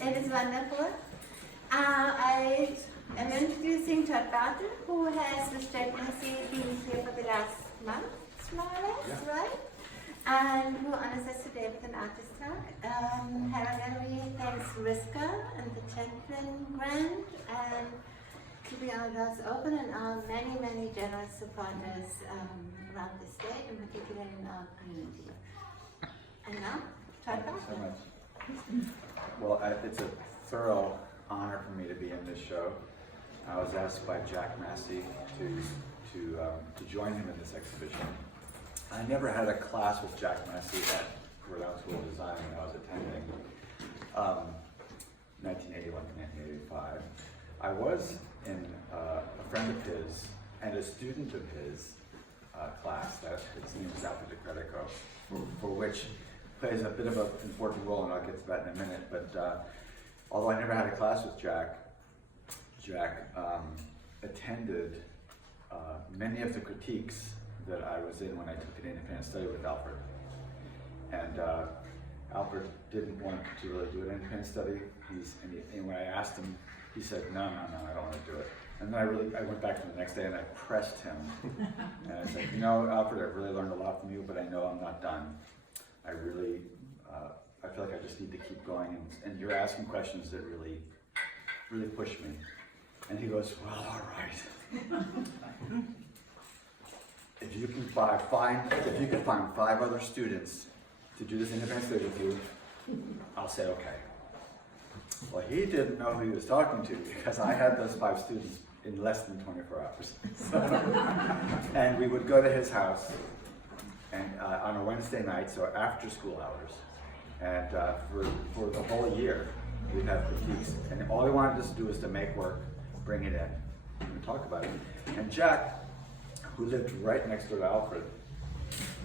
It is wonderful. I am introducing Todd Bartel, who has legitimately been here for the last month, more or less, right? And who honors us today with an artist talk. Hera Gallery thanks Riska and the Champion Grant and keeping our doors open and our many, many generous supporters around the state, in particular in our community. And now, Todd Bartel. Thank you so much. Well, it's a thorough honor for me to be in this show. I was asked by Jack Massey to join him in this exhibition. I never had a class with Jack Massey at Rhode Island School of Design when I was attending 1981 to 1985. I was in a friend of his and a student of his class, that his name is Alfred DeCredico, for which plays a bit of an important role, and I'll get to that in a minute. But although I never had a class with Jack attended many of the critiques that I was in when I took an independent study with Alfred. And Alfred didn't want to really do an independent study. And when I asked him, he said, no, I don't want to do it. And then I went back to him the next day and I pressed him. And I said, you know, Alfred, I've really learned a lot from you, but I know I'm not done. I feel like I just need to keep going. And you're asking questions that really push me. And he goes, well, all right. If you can find 5 other students to do this independent study with you, I'll say okay. Well, he didn't know who he was talking to because I had those 5 students in less than 24 hours. And we would go to his house and on a Wednesday night, so after school hours. And for the whole year, we'd have critiques. And all he wanted us to do was to make work, bring it in, and talk about it. And Jack, who lived right next door to Alfred,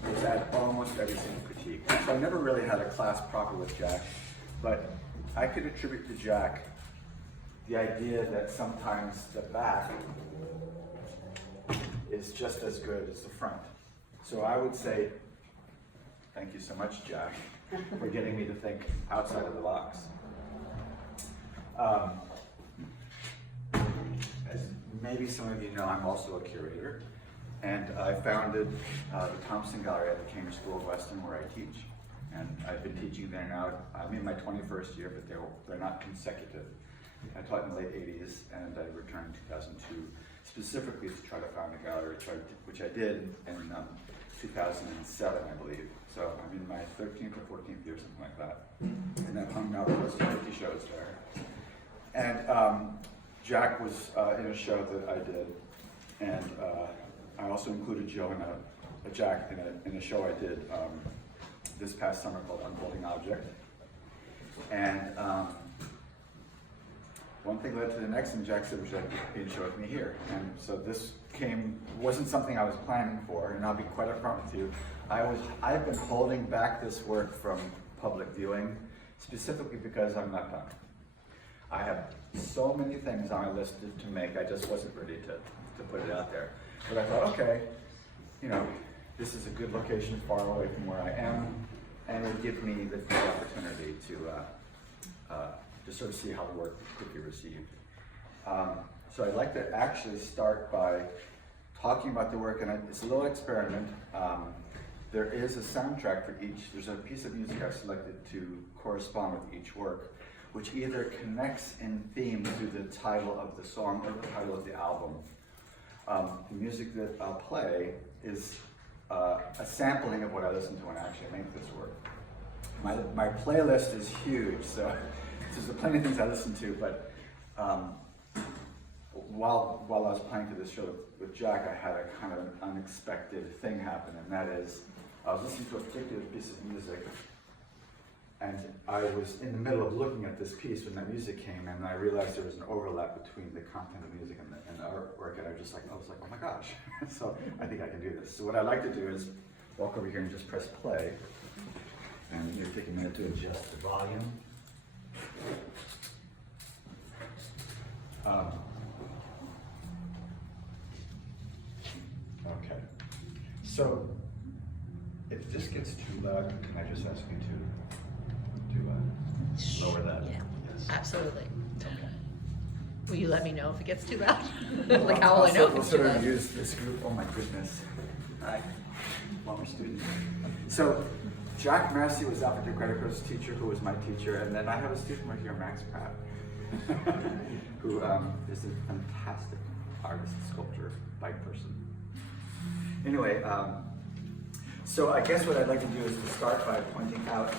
was at almost every single critique. So I never really had a class proper with Jack, but I could attribute to Jack the idea that sometimes the back is just as good as the front. So I would say, thank you so much, Jack, for getting me to think outside of the box. As maybe some of you know, I'm also a curator. And I founded the Thompson Gallery at the Cambridge School of Western, where I teach. And I've been teaching there now. I'm in my 21st year, but they're not consecutive. I taught in the late 80s, and I returned in 2002, specifically to try to found a gallery, which I did in 2007, I believe. So I'm in my 13th or 14th year, something like that. And I've hung out close to 50 shows there. And Jack was in a show that I did, and I also included Joe and Jack in a show I did this past summer called Unfolding Object. And one thing led to the next, and Jack said, would you like to be in a show with me here? And so this wasn't something I was planning for, and I'll be quite upfront with you. I've been holding back this work from public viewing, specifically because I'm not done. I have so many things on my list to make, I just wasn't ready to put it out there. But I thought, okay, you know, this is a good location far away from where I am, and it would give me the opportunity to sort of see how the work could be received. So I'd like to actually start by talking about the work, and it's a little experiment. There is a soundtrack for each. There's a piece of music I've selected to correspond with each work, which either connects in theme to the title of the song or the title of the album. The music that I'll play is a sampling of what I listened to when I actually made this work. My playlist is huge, so there's plenty of things I listen to, but while I was playing for this show with Jack, I had a kind of an unexpected thing happen, and that is, I was listening to a particular piece of music, and I was in the middle of looking at this piece when that music came, and I realized there was an overlap between the content of the music and the artwork, and I was like, oh my gosh. So I think I can do this. So what I'd like to do is walk over here and just press play, and you'll take a minute to adjust the volume. Okay. So if this gets too loud, can I just ask you to lower that? Yeah. Yes. Absolutely. Will you let me know if it gets too loud? Like, how will I know if it's too We'll loud? use this group. Oh my goodness. Hi. One more student. So, Jack Massey was Alfred de Credico's teacher, who was my teacher, and then I have a student right here, Max Pratt, who is a fantastic artist, sculptor, bike person. Anyway, so I guess what I'd like to do is to start by pointing out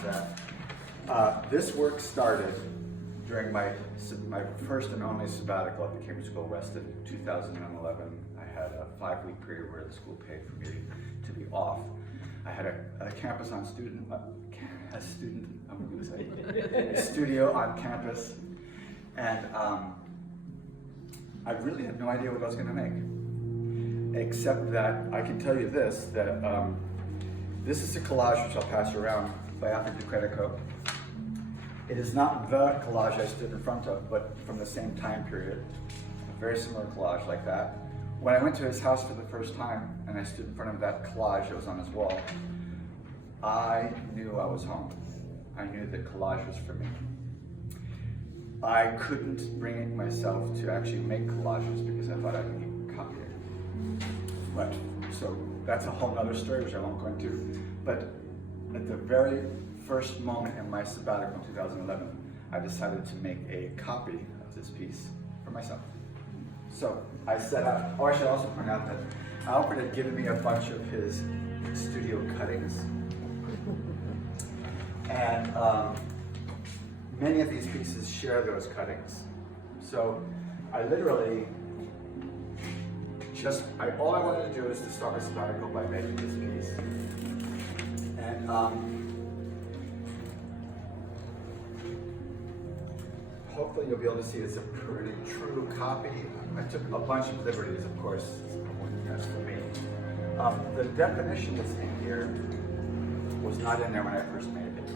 that this work started during my first and only sabbatical at the Cambridge School West in 2011. I had a 5-week period where the school paid for me to be off. I had a campus on student, a studio on campus, and I really had no idea what I was going to make, except that I can tell you this, that this is a collage which I'll pass around by Alfred de Credico. It is not the collage I stood in front of, but from the same time period, a very similar collage like that. When I went to his house for the first time and I stood in front of that collage that was on his wall, I knew I was home. I knew that collage was for me. I couldn't bring it myself to actually make collages because I thought I'd need copy it. But, so that's a whole other story which I won't go into. But at the very first moment in my sabbatical in 2011, I decided to make a copy of this piece for myself. So I set out, I should also point out that Alfred had given me a bunch of his studio cuttings. And many of these pieces share those cuttings. So I literally all I wanted to do is to start my sabbatical by making this piece. And hopefully you'll be able to see it's a pretty true copy. I took a bunch of liberties, of course, that's for me. The definition that's in here was not in there when I first made it.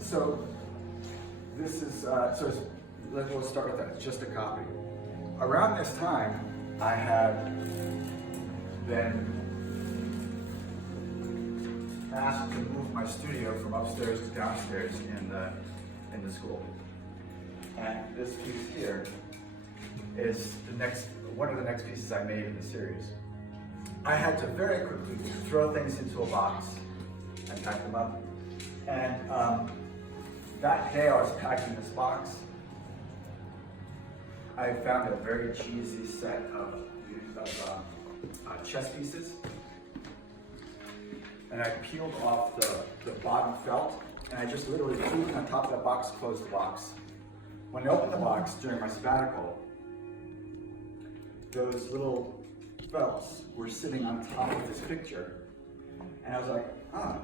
So this is, let's start with that, it's just a copy. Around this time, I had been asked to move my studio from upstairs to downstairs in the school. And this piece here is one of the next pieces I made in the series. I had to very quickly throw things into a box and pack them up. And that day I was packing this box, I found a very cheesy set of chess pieces. And I peeled off the bottom felt, and I just literally threw it on top of that box, closed the box. When I opened the box during my sabbatical, those little felts were sitting on top of this picture. And I was like, oh,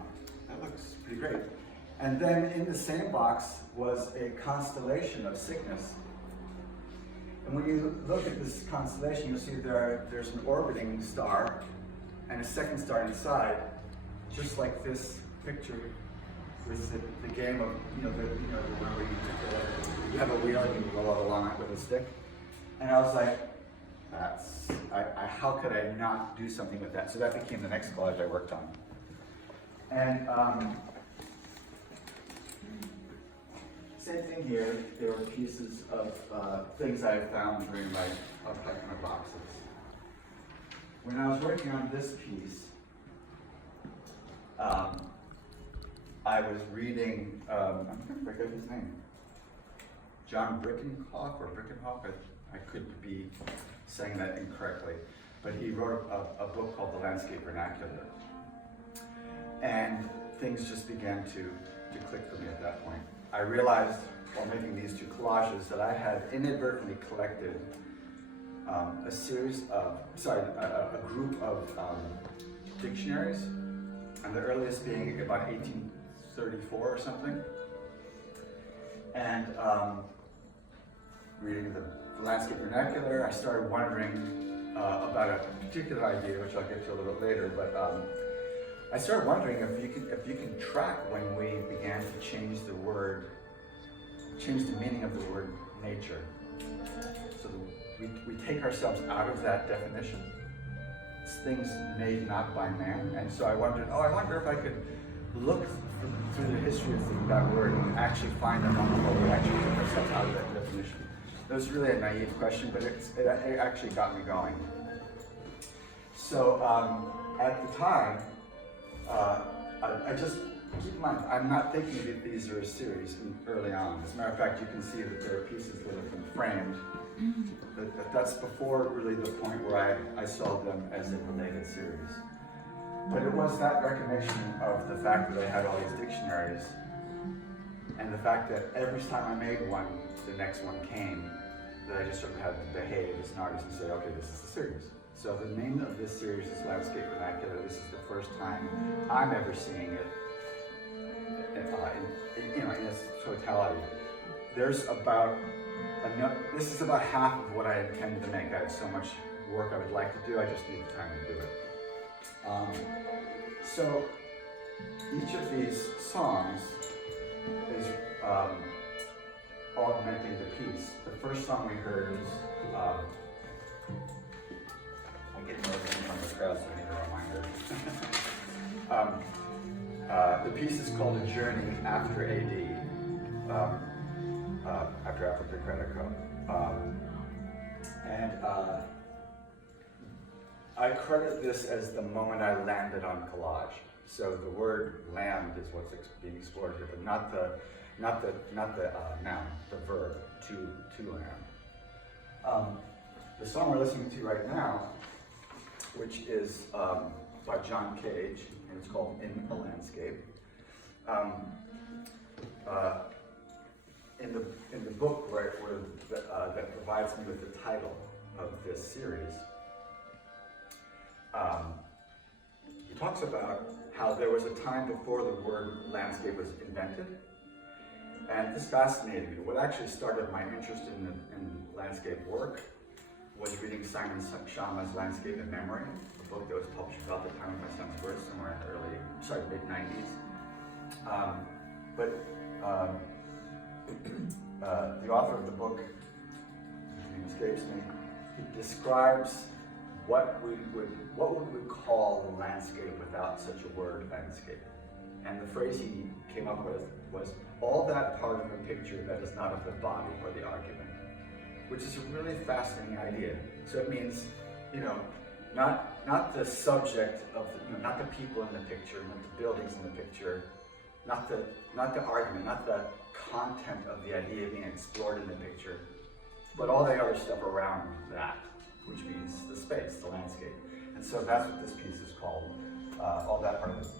that looks pretty great. And then in the same box was a constellation of Cygnus. And when you look at this constellation, you'll see there's an orbiting star and a second star inside, just like this picture with the game of, where you have a wheel and you roll along it with a stick. And I was like, how could I not do something with that? So that became the next collage I worked on. And same thing here, there were pieces of things I had found during my unpacking my boxes. When I was working on this piece, I was reading, I'm going to forget his name, John Brickenhoff or Brickenhoff, I could be saying that incorrectly, but he wrote a book called The Landscape Vernacular. And things just began to click for me at that point. I realized while making these two collages that I had inadvertently collected a group of dictionaries, and the earliest being about 1834 or something. And reading the Landscape Vernacular, I started wondering about a particular idea, which I'll get to a little bit later, but I started wondering if you can track when we began to change the meaning of the word nature. So we take ourselves out of that definition. It's things made not by man. And so I wondered, I wonder if I could look through the history of that word and actually find a moment where we actually took ourselves out of that definition? It was really a naive question, but it actually got me going. So at the time, I just keep in mind, I'm not thinking that these are a series early on. As a matter of fact, you can see that there are pieces that have been framed. That's before really the point where I saw them as a related series. But it was that recognition of the fact that I had all these dictionaries and the fact that every time I made one, the next one came, that I just sort of had to behave as an artist and say, okay, this is the series. So the name of this series is Landscape Vernacular. This is the first time I'm ever seeing it in its totality. There's about, this is about half of what I intended to make. I had so much work I would like to do, I just needed time to do it. So each of these songs is augmenting the piece. The first song we heard is, I get nervous from the crowd, so I need a reminder. The piece is called A Journey After AD, after Africa Credico. I credit this as the moment I landed on collage. So the word land is what's being explored here, but not the noun, the verb, to land. The song we're listening to right now, which is by John Cage, and it's called In a Landscape. In the book that provides me with the title of this series, he talks about how there was a time before the word landscape was invented, and this fascinated me. What actually started my interest in landscape work was reading Simon Schama's Landscape in Memory, a book that was published about the time of my son's birth, somewhere in the mid-90s. The author of the book, his name escapes me, he describes what would we call a landscape without such a word, landscape? And the phrase he came up with was all that part of a picture that is not of the body or the argument, which is a really fascinating idea. So it means, not the subject of not the people in the picture, not the buildings in the picture, not the argument, not the content of the idea being explored in the picture, but all the other stuff around that, which means the space, the landscape. And so that's what this piece is called, all that part of the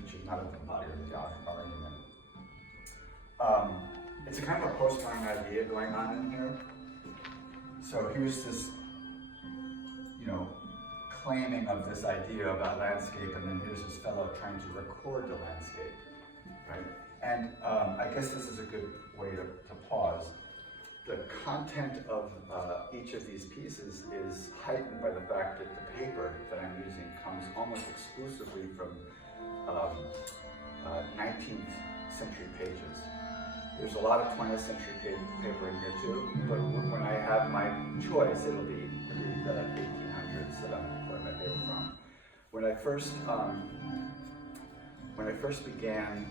picture, not of the body or the argument. It's a kind of a postmodern idea going on in here. So here's this, claiming of this idea about landscape, and then here's this fellow trying to record the landscape, right? And I guess this is a good way to pause. The content of each of these pieces is heightened by the fact that the paper that I'm using comes almost exclusively from 19th century pages. There's a lot of 20th century paper in here too, but when I have my choice, it'll be the 1800s that I'm pulling my paper from. When I first began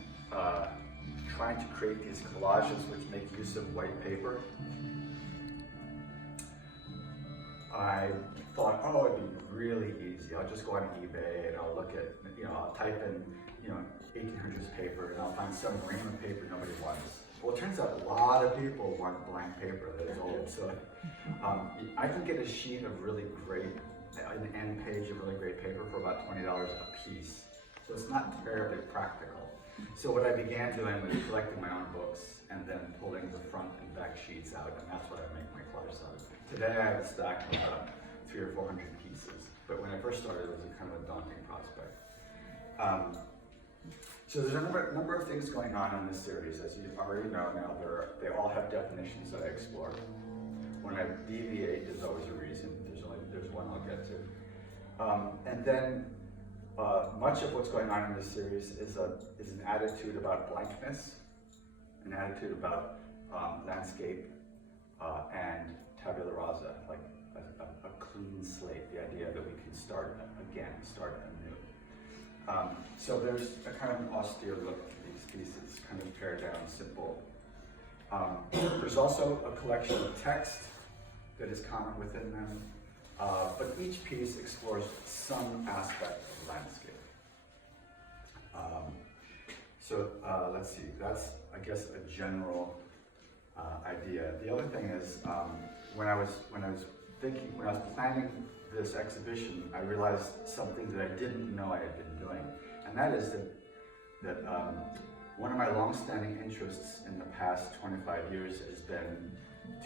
trying to create these collages which make use of white paper, I thought, it'd be really easy. I'll just go on eBay and I'll look at, I'll type in, 1800s paper and I'll find some ream of paper nobody wants. Well, it turns out a lot of people want blank paper that is old. So I can get a sheet of really great, an end page of really great paper for about $20 a piece. So it's not terribly practical. So what I began doing was collecting my own books and then pulling the front and back sheets out, and that's what I make my collages out of. Today I have a stack of about 300 or 400 pieces, but when I first started it was a kind of a daunting prospect. So there's a number of things going on in this series. As you already know now, they all have definitions that I explore. When I deviate, there's always a reason. There's one I'll get to. And then much of what's going on in this series is an attitude about blankness, an attitude about landscape and tabula rasa, like a clean slate, the idea that we can start again, start anew. So there's a kind of an austere look to these pieces, kind of pared down, simple. There's also a collection of text that is common within them, but each piece explores some aspect of the landscape. Let's see, that's, I guess, a general idea. The other thing is, when I was planning this exhibition, I realized something that I didn't know I had been doing, and that is that one of my long-standing interests in the past 25 years has been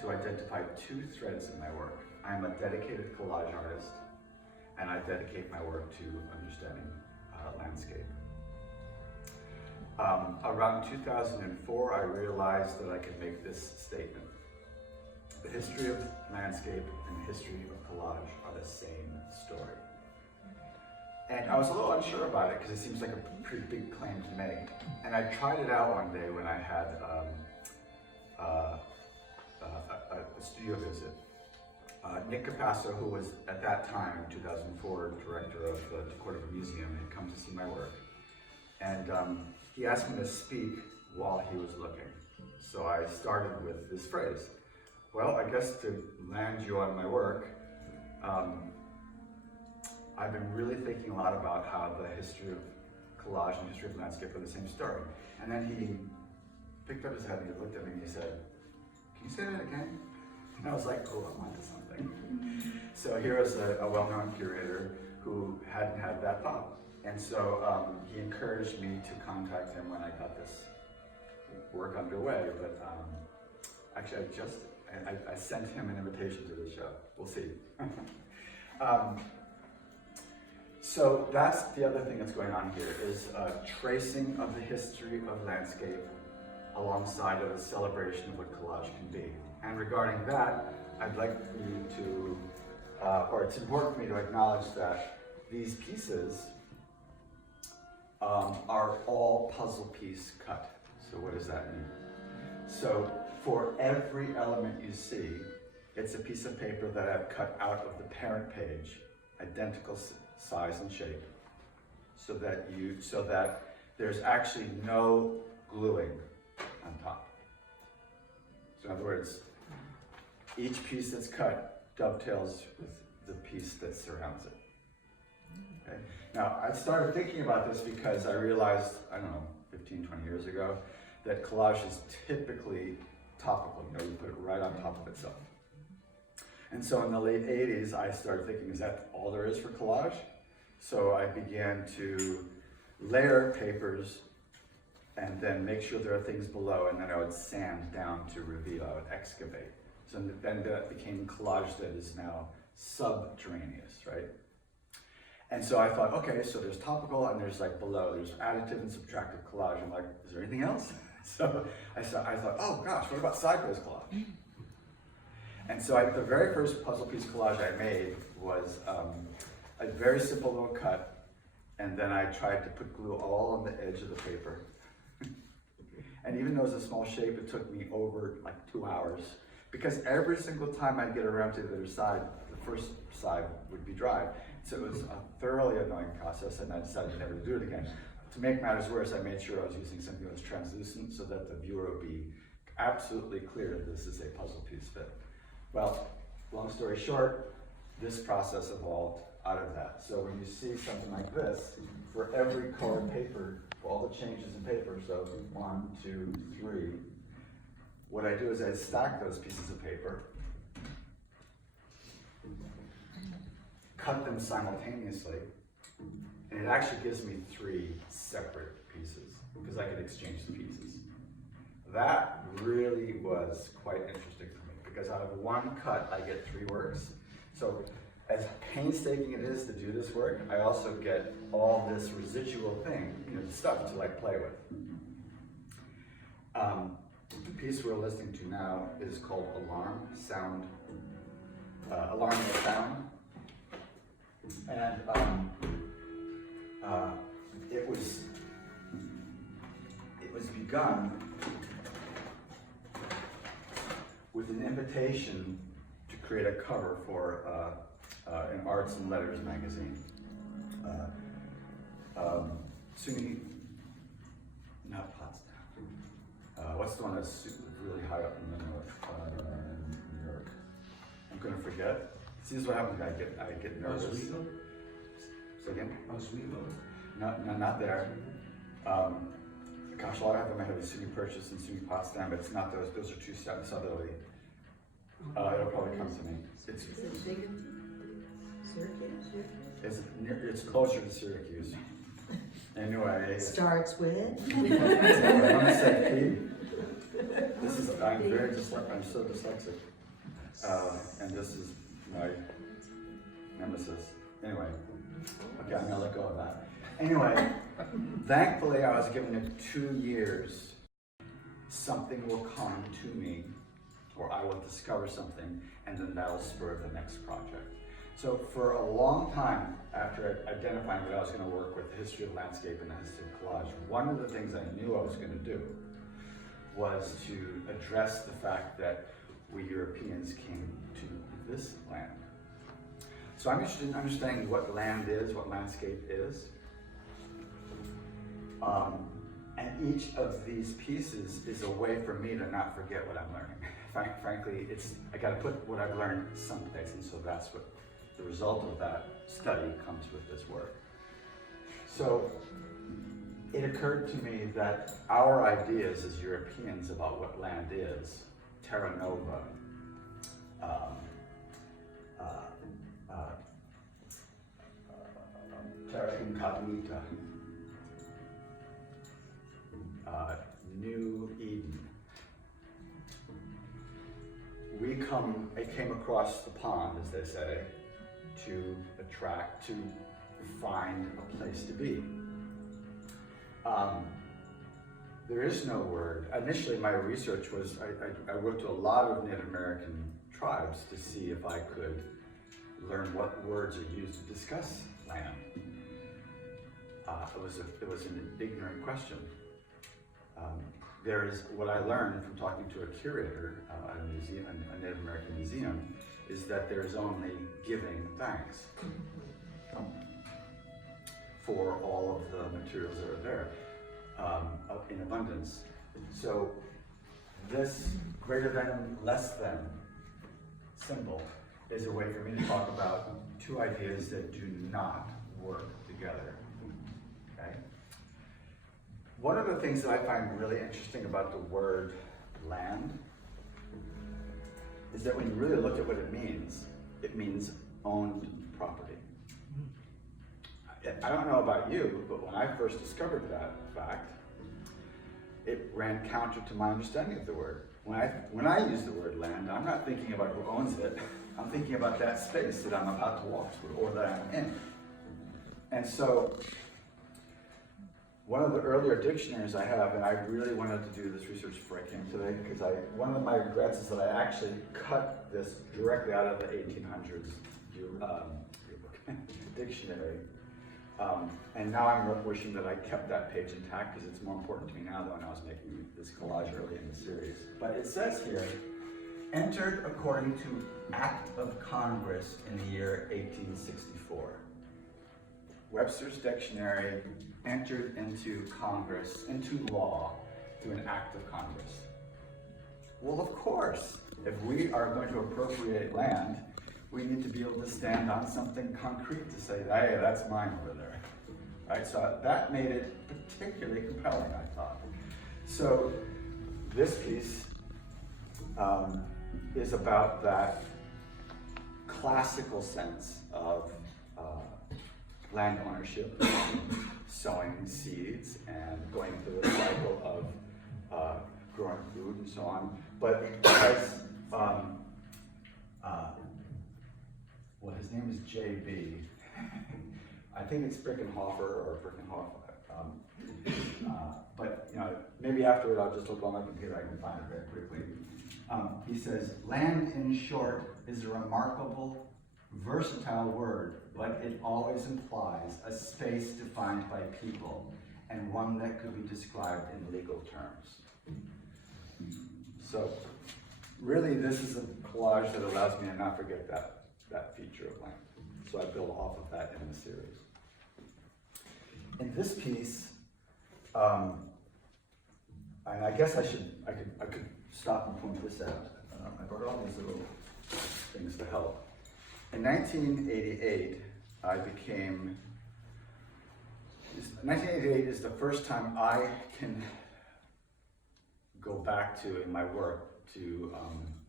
to identify two threads in my work. I'm a dedicated collage artist, and I dedicate my work to understanding landscape. Around 2004, I realized that I could make this statement. The history of landscape and the history of collage are the same story. And I was a little unsure about it because it seems like a pretty big claim to make. And I tried it out one day when I had a studio visit. Nick Capasso, who was at that time, in 2004, director of the Cordova Museum, had come to see my work. And he asked me to speak while he was looking. So I started with this phrase. Well, I guess to land you on my work, I've been really thinking a lot about how the history of collage and history of landscape are the same story. And then he picked up his head and he looked at me and he said, "Can you say that again?" And I was like, "Oh, I'm onto something." So here is a well-known curator who hadn't had that thought. And so he encouraged me to contact him when I got this work underway. But actually, I sent him an invitation to the show. We'll see. So that's the other thing that's going on here, is a tracing of the history of landscape alongside of a celebration of what collage can be. And regarding that, I'd like you to, or it's important for me to acknowledge that these pieces are all puzzle piece cut. So what does that mean? So for every element you see, it's a piece of paper that I've cut out of the parent page, identical size and shape, so that there's actually no gluing on top. So in other words, each piece that's cut dovetails with the piece that surrounds it. Okay? Now, I started thinking about this because I realized, I don't know, 15, 20 years ago, that collage is typically topical. You know, you put it right on top of itself. And so in the late 80s, I started thinking, is that all there is for collage? So I began to layer papers and then make sure there are things below, and then I would sand down to reveal, I would excavate. So then that became collage that is now subterraneous, right? And so I thought, okay, so there's topical and there's like below, there's additive and subtractive collage. I'm like, is there anything else? So I thought, oh gosh, what about sideways collage? And so the very first puzzle piece collage I made was a very simple little cut, and then I tried to put glue all on the edge of the paper. And even though it's a small shape, it took me over like 2 hours, because every single time I'd get around to the other side, the first side would be dry. So it was a thoroughly annoying process, and I decided never to do it again. To make matters worse, I made sure I was using something that was translucent so that the viewer would be absolutely clear that this is a puzzle piece fit. Well, long story short, this process evolved out of that. So when you see something like this, for every colored paper, all the changes in paper, so 1, 2, 3, what I do is I stack those pieces of paper, cut them simultaneously, and it actually gives me 3 separate pieces, because I could exchange the pieces. That really was quite interesting for me, because out of one cut, I get 3 works. So as painstaking it is to do this work, I also get all this residual thing, stuff to like play with. The piece we're listening to now is called Alarm of Sound. And it was begun with an invitation to create a cover for an arts and letters magazine. SUNY, not Potsdam. What's the one that's really high up in the north? New York. I'm gonna forget. See, this is what happens. I get nervous. Oswego? Say again? Oswego? Not there. Gosh, a lot of them I have is SUNY Purchase and SUNY Potsdam, but it's not those. Those are two southerly. It'll probably come to me. It's it's closer to Syracuse. Anyway. Starts with? I'm gonna say P. This is, I'm very dyslexic, I'm so dyslexic. And this is my nemesis. Anyway, okay, I'm gonna let go of that. Anyway, thankfully I was given it 2 years. Something will come to me, or I will discover something, and then that'll spur the next project. So for a long time, after identifying that I was going to work with the history of landscape and the history of collage, one of the things I knew I was going to do was to address the fact that we Europeans came to this land. So I'm interested in understanding what land is, what landscape is. And each of these pieces is a way for me to not forget what I'm learning. Frankly, I got to put what I've learned someplace, and so that's what the result of that study comes with this work. So it occurred to me that our ideas as Europeans about what land is, terra nova, terra incognita, New Eden. I came across the pond, as they say, to find a place to be. There is no word. Initially, my research was, I wrote to a lot of Native American tribes to see if I could learn what words are used to discuss land. It was an ignorant question. There is, what I learned from talking to a curator at a museum, a Native American museum, is that there is only giving thanks for all of the materials that are there in abundance. So this greater than, less than symbol is a way for me to talk about two ideas that do not work together. Okay? One of the things that I find really interesting about the word land is that when you really look at what it means owned property. I don't know about you, but when I first discovered that fact, it ran counter to my understanding of the word. When I use the word land, I'm not thinking about who owns it. I'm thinking about that space that I'm about to walk through or that I'm in. And so, one of the earlier dictionaries I have, and I really wanted to do this research before I came today, because one of my regrets is that I actually cut this directly out of the 1800s dictionary. And now I'm wishing that I kept that page intact, because it's more important to me now than when I was making this collage early in the series. But it says here, entered according to Act of Congress in the year 1864. Webster's Dictionary entered into Congress, into law, through an Act of Congress. Well, of course, if we are going to appropriate land, we need to be able to stand on something concrete to say, hey, that's mine over there. Right? So that made it particularly compelling, I thought. So this piece is about that classical sense of land ownership, sowing seeds and going through a cycle of growing food and so on. But as well, his name is J.B. I think it's Brickenhofer or Brickenhofer. But maybe afterward I'll just look on my computer. I can find it very quickly. He says, land in short is a remarkable, versatile word, but it always implies a space defined by people and one that could be described in legal terms. So really this is a collage that allows me to not forget that feature of land. So I build off of that in the series. in this piece, and I guess I could stop and point this out. I brought all these little things to help. In 1988, 1988 is the first time I can go back to in my work to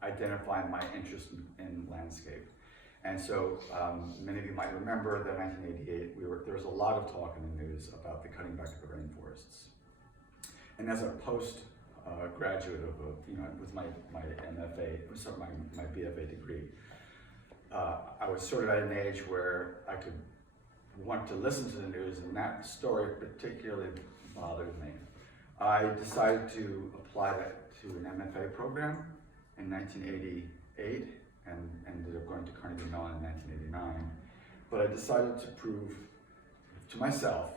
identify my interest in landscape. And so many of you might remember that 1988, there was a lot of talk in the news about the cutting back of the rainforests. And as a graduate of, with my MFA, sorry, my BFA degree, I was sort of at an age where I could want to listen to the news, and that story particularly bothered me. I decided to apply that to an MFA program in 1988 and ended up going to Carnegie Mellon in 1989. But I decided to prove to myself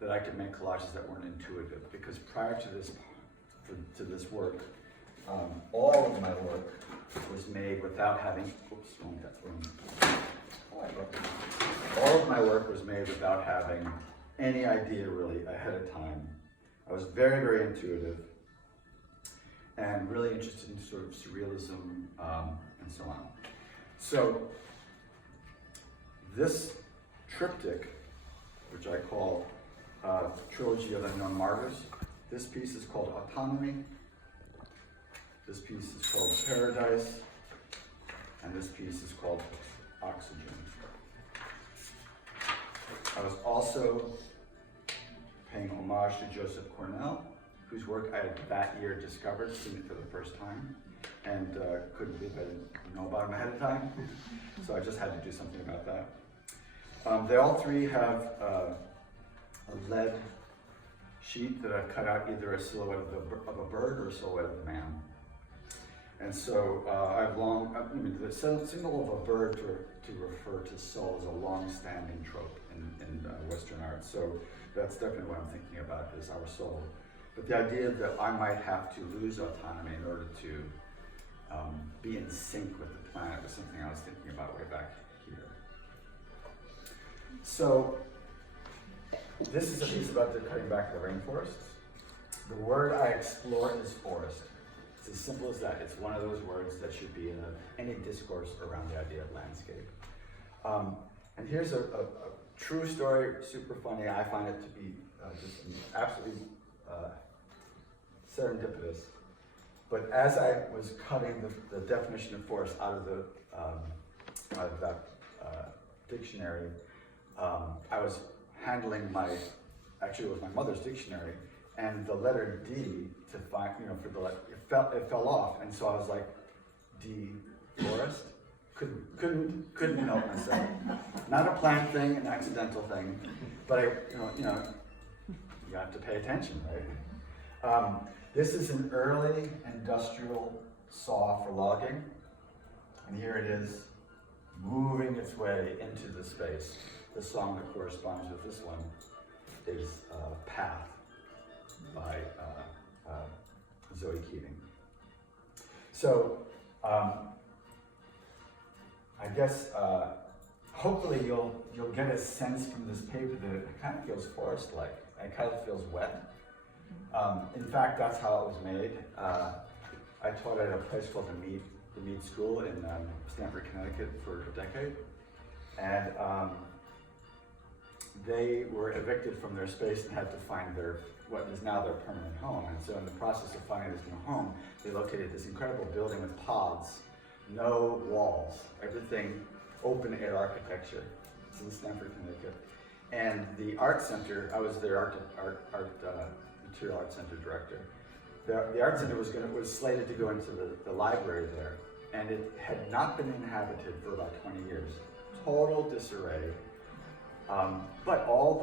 that I could make collages that weren't intuitive, because prior to this work, all of my work was made without having, all of my work was made without having any idea really ahead of time. I was very, very intuitive and really interested in sort of surrealism and so on. So this triptych, which I call Trilogy of Unknown Martyrs, this piece is called Autonomy, this piece is called Paradise, and this piece is called Oxygen. I was also paying homage to Joseph Cornell, whose work I had that year discovered, seen it for the first time, and couldn't believe I didn't know about him ahead of time, so I just had to do something about that. They all three have a lead sheet that I've cut out either a silhouette of a bird or a silhouette of a man. And so the symbol of a bird to refer to soul is a long-standing trope in Western art. So that's definitely what I'm thinking about, is our soul. But the idea that I might have to lose autonomy in order to be in sync with the planet was something I was thinking about way back here. So this is a piece about the cutting back of the rainforests. The word I explore is forest. It's as simple as that. It's one of those words that should be in any discourse around the idea of landscape. And here's a true story, super funny. I find it to be just absolutely serendipitous. But as I was cutting the definition of forest out of that dictionary, I was handling actually it was my mother's dictionary, and the letter D to find, it fell off, and so I was like, D, forest? Couldn't help myself. Not a planned thing, an accidental thing, but you have to pay attention, right? This is an early industrial saw for logging, and here it is moving its way into the space. The song that corresponds with this one is Path by Zoe Keating. So I guess hopefully you'll get a sense from this paper that it kind of feels forest-like. It kind of feels wet. In fact, that's how it was made. I taught at a place called the Mead School in Stamford, Connecticut for a decade. And they were evicted from their space and had to find what is now their permanent home. And so in the process of finding this new home, they located this incredible building with pods, no walls, everything open air architecture. It's in Stamford, Connecticut. And the art center, I was their material art center director. The art center was slated to go into the library there, and it had not been inhabited for about 20 years. Total disarray. But all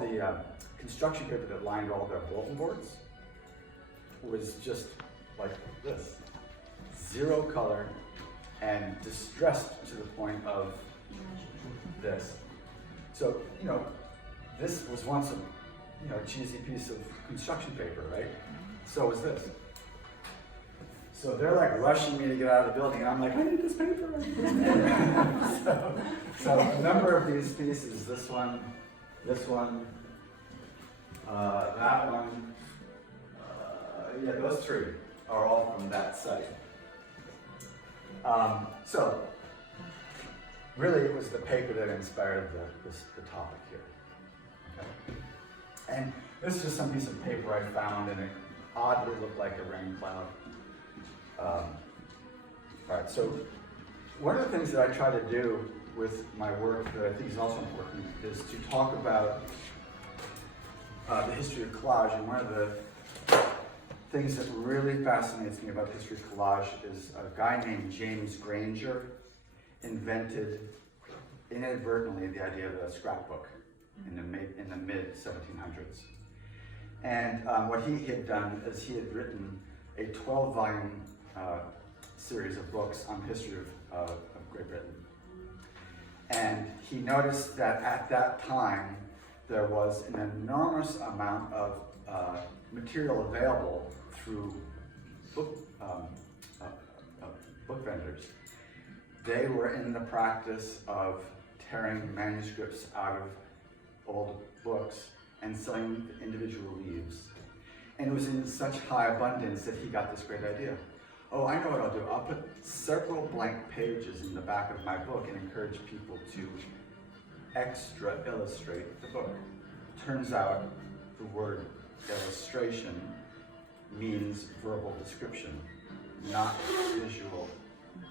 the construction paper that lined all their bulletin boards was just like this. Zero color and distressed to the point of this. So, this was once a cheesy piece of construction paper, right? So was this. So they're like rushing me to get out of the building, and I'm like, I need this paper. so a number of these pieces, this one, this one, that one, yeah, those three are all from that site. So, really it was the paper that inspired the topic here. Okay? And this is just some piece of paper I found, and it oddly looked like a rain cloud. All right, so one of the things that I try to do with my work that I think is also important is to talk about the history of collage. And one of the things that really fascinates me about the history of collage is a guy named James Granger invented inadvertently the idea of a scrapbook in the mid 1700s. And what he had done is he had written a 12-volume series of books on the history of Great Britain. And he noticed that at that time there was an enormous amount of material available through book vendors. They were in the practice of tearing manuscripts out of old books and selling individual leaves. And it was in such high abundance that he got this great idea. Oh, I know what I'll do. I'll put several blank pages in the back of my book and encourage people to extra illustrate the book. Turns out the word illustration means verbal description, not visual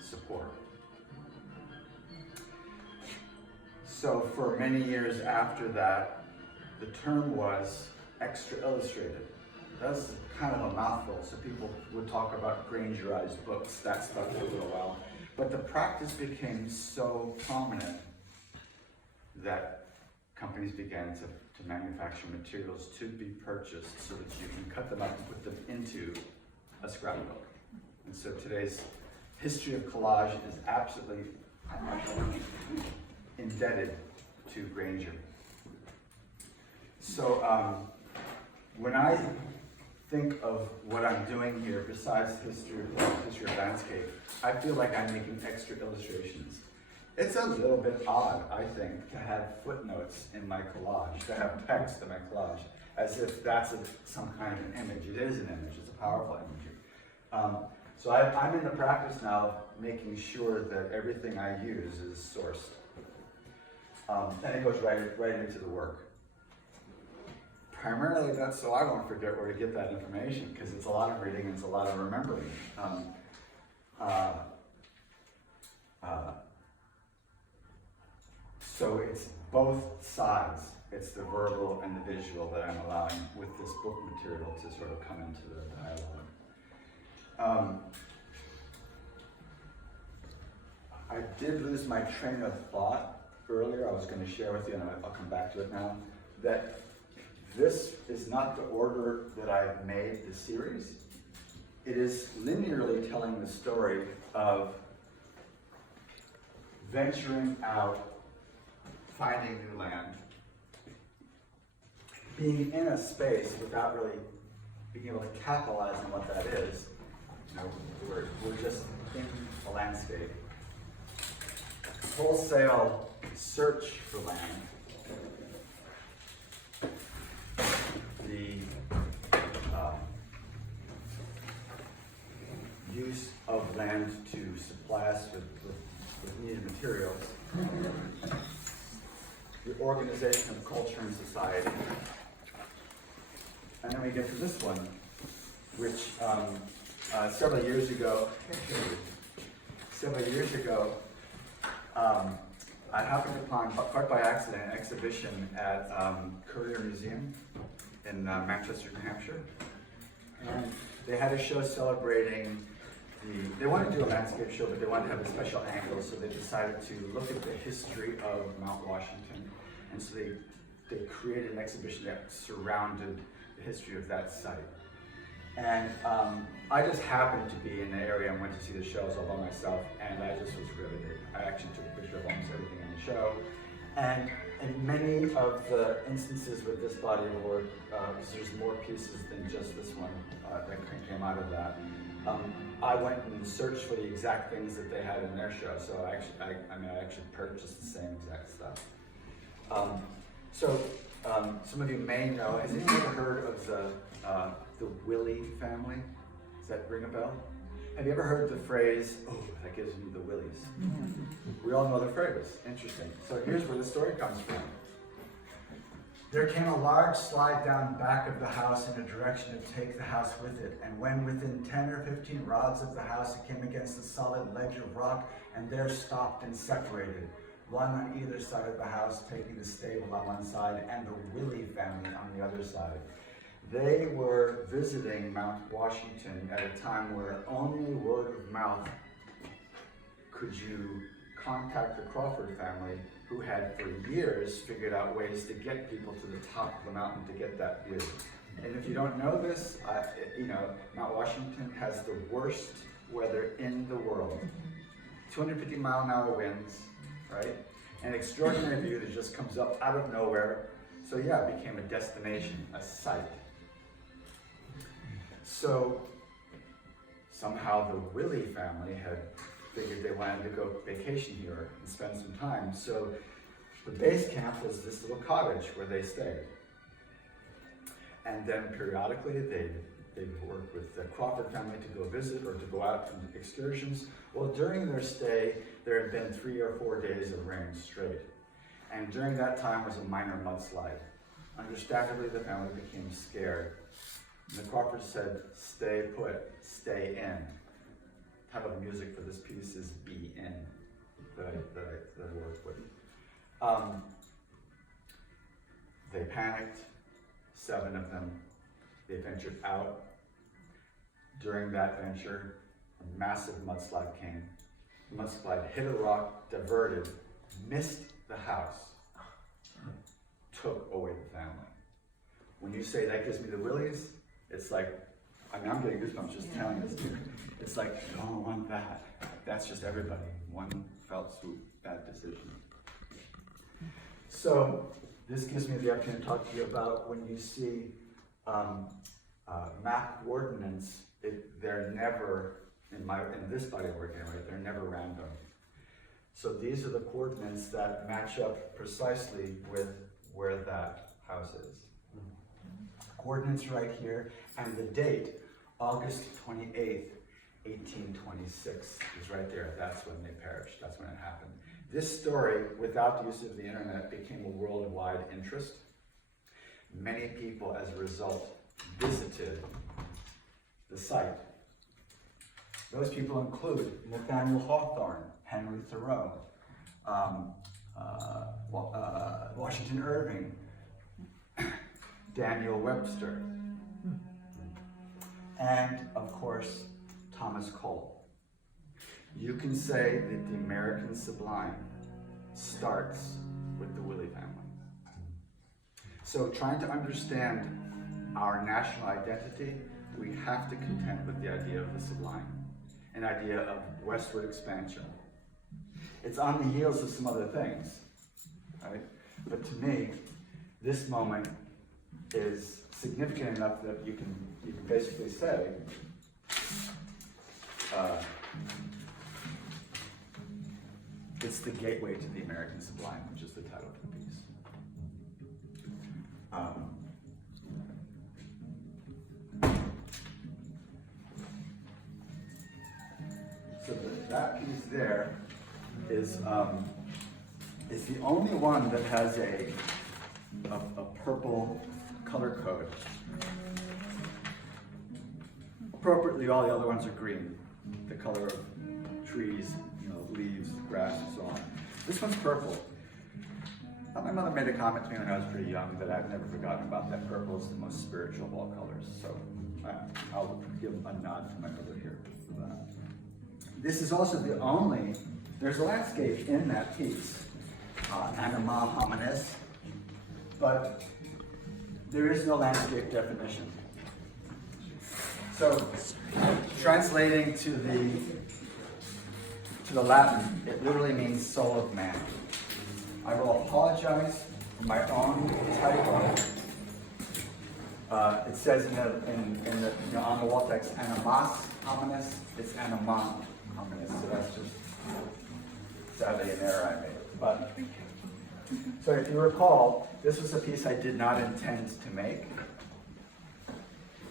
support. So for many years after that, the term was extra illustrated. That's kind of a mouthful, so people would talk about Grangerized books, that stuff for a little while. But the practice became so prominent that companies began to manufacture materials to be purchased so that you can cut them up and put them into a scrapbook. And so today's history of collage is absolutely indebted to Granger. So when I think of what I'm doing here, besides history of landscape, I feel like I'm making extra illustrations. It's a little bit odd, I think, to have footnotes in my collage, to have text in my collage, as if that's some kind of an image. It is an image, it's a powerful imagery. So I'm in the practice now of making sure that everything I use is sourced. And it goes right into the work. Primarily that's so I won't forget where to get that information, because it's a lot of reading and it's a lot of remembering. So it's both sides. It's the verbal and the visual that I'm allowing with this book material to sort of come into the dialogue. I did lose my train of thought earlier. I was going to share with you, and I'll come back to it now, that this is not the order that I've made the series. It is linearly telling the story of venturing out, finding new land, being in a space without really being able to capitalize on what that is. You know, we're just in a landscape. Wholesale search for land. The use of land to supply us with needed materials. The organization of culture and society. And then we get to this one, which several years ago, I happened upon, quite by accident, an exhibition at Currier Museum in Manchester, New Hampshire. And they had a show celebrating they wanted to do a landscape show, but they wanted to have a special angle, so they decided to look at the history of Mount Washington. And so they created an exhibition that surrounded the history of that site. And I just happened to be in the area and went to see the shows all by myself, and I just was riveted. I actually took a picture of almost everything in the show. And in many of the instances with this body of work, because there's more pieces than just this one that came out of that, I went and searched for the exact things that they had in their show. So I actually purchased the same exact stuff. So, some of you may know, has anyone ever heard of the Willie family? Does that ring a bell? Have you ever heard the phrase, oh, that gives me the willies? We all know the phrase. Interesting. So here's where the story comes from. There came a large slide down back of the house in a direction to take the house with it, and when within 10 or 15 rods of the house, it came against a solid ledge of rock, and there stopped and separated, one on either side of the house, taking the stable on one side, and the Willie family on the other side. They were visiting Mount Washington at a time where only word of mouth could you contact the Crawford family, who had for years figured out ways to get people to the top of the mountain to get that view. And if you don't know this, Mount Washington has the worst weather in the world. 250-mile-an-hour winds, right? An extraordinary view that just comes up out of nowhere. So yeah, it became a destination, a site. So somehow the Willie family had figured they wanted to go vacation here and spend some time. So the base camp was this little cottage where they stayed. And then periodically they'd work with the Crawford family to go visit or to go out on excursions. Well, during their stay, there had been 3 or 4 days of rain straight. And during that time was a minor mudslide. Understandably, the family became scared. And the Crawfords said, stay put, stay in. The title of the music for this piece is Be In, that I work with. They panicked, 7 of them. They ventured out. During that venture, a massive mudslide came. The mudslide hit a rock, diverted, missed the house, took away the family. When you say that gives me the willies, it's like, I'm getting goosebumps just telling this to you. It's like, you don't want that. That's just everybody. One fell swoop, bad decision. So this gives me the opportunity to talk to you about when you see map coordinates, they're never, in this body of work anyway, they're never random. So these are the coordinates that match up precisely with where that house is. Coordinates right here, and the date, August 28th, 1826, is right there. That's when they perished. That's when it happened. This story, without the use of the internet, became a worldwide interest. Many people, as a result, visited the site. Those people include Nathaniel Hawthorne, Henry Thoreau, Washington Irving, Daniel Webster, and of course, Thomas Cole. You can say that the American sublime starts with the Willie family. So trying to understand our national identity, we have to contend with the idea of the sublime, an idea of westward expansion. It's on the heels of some other things, right? But to me, this moment is significant enough that you can basically say, it's the gateway to the American sublime, which is the title of the piece. So that piece there is the only one that has a purple color code. Appropriately, all the other ones are green, the color of trees, leaves, grass, and so on. This one's purple. My mother made a comment to me when I was pretty young that I've never forgotten about that. Purple is the most spiritual of all colors, so I'll give a nod to my mother here for that. This is also the only, there's a landscape in that piece, anima hominis, but there is no landscape definition. So, translating to the Latin, it literally means soul of man. I will apologize for my own typo. It says on the wall text, animas hominis, it's anima hominis, so that's just sadly an error I made. But So if you recall, this was a piece I did not intend to make.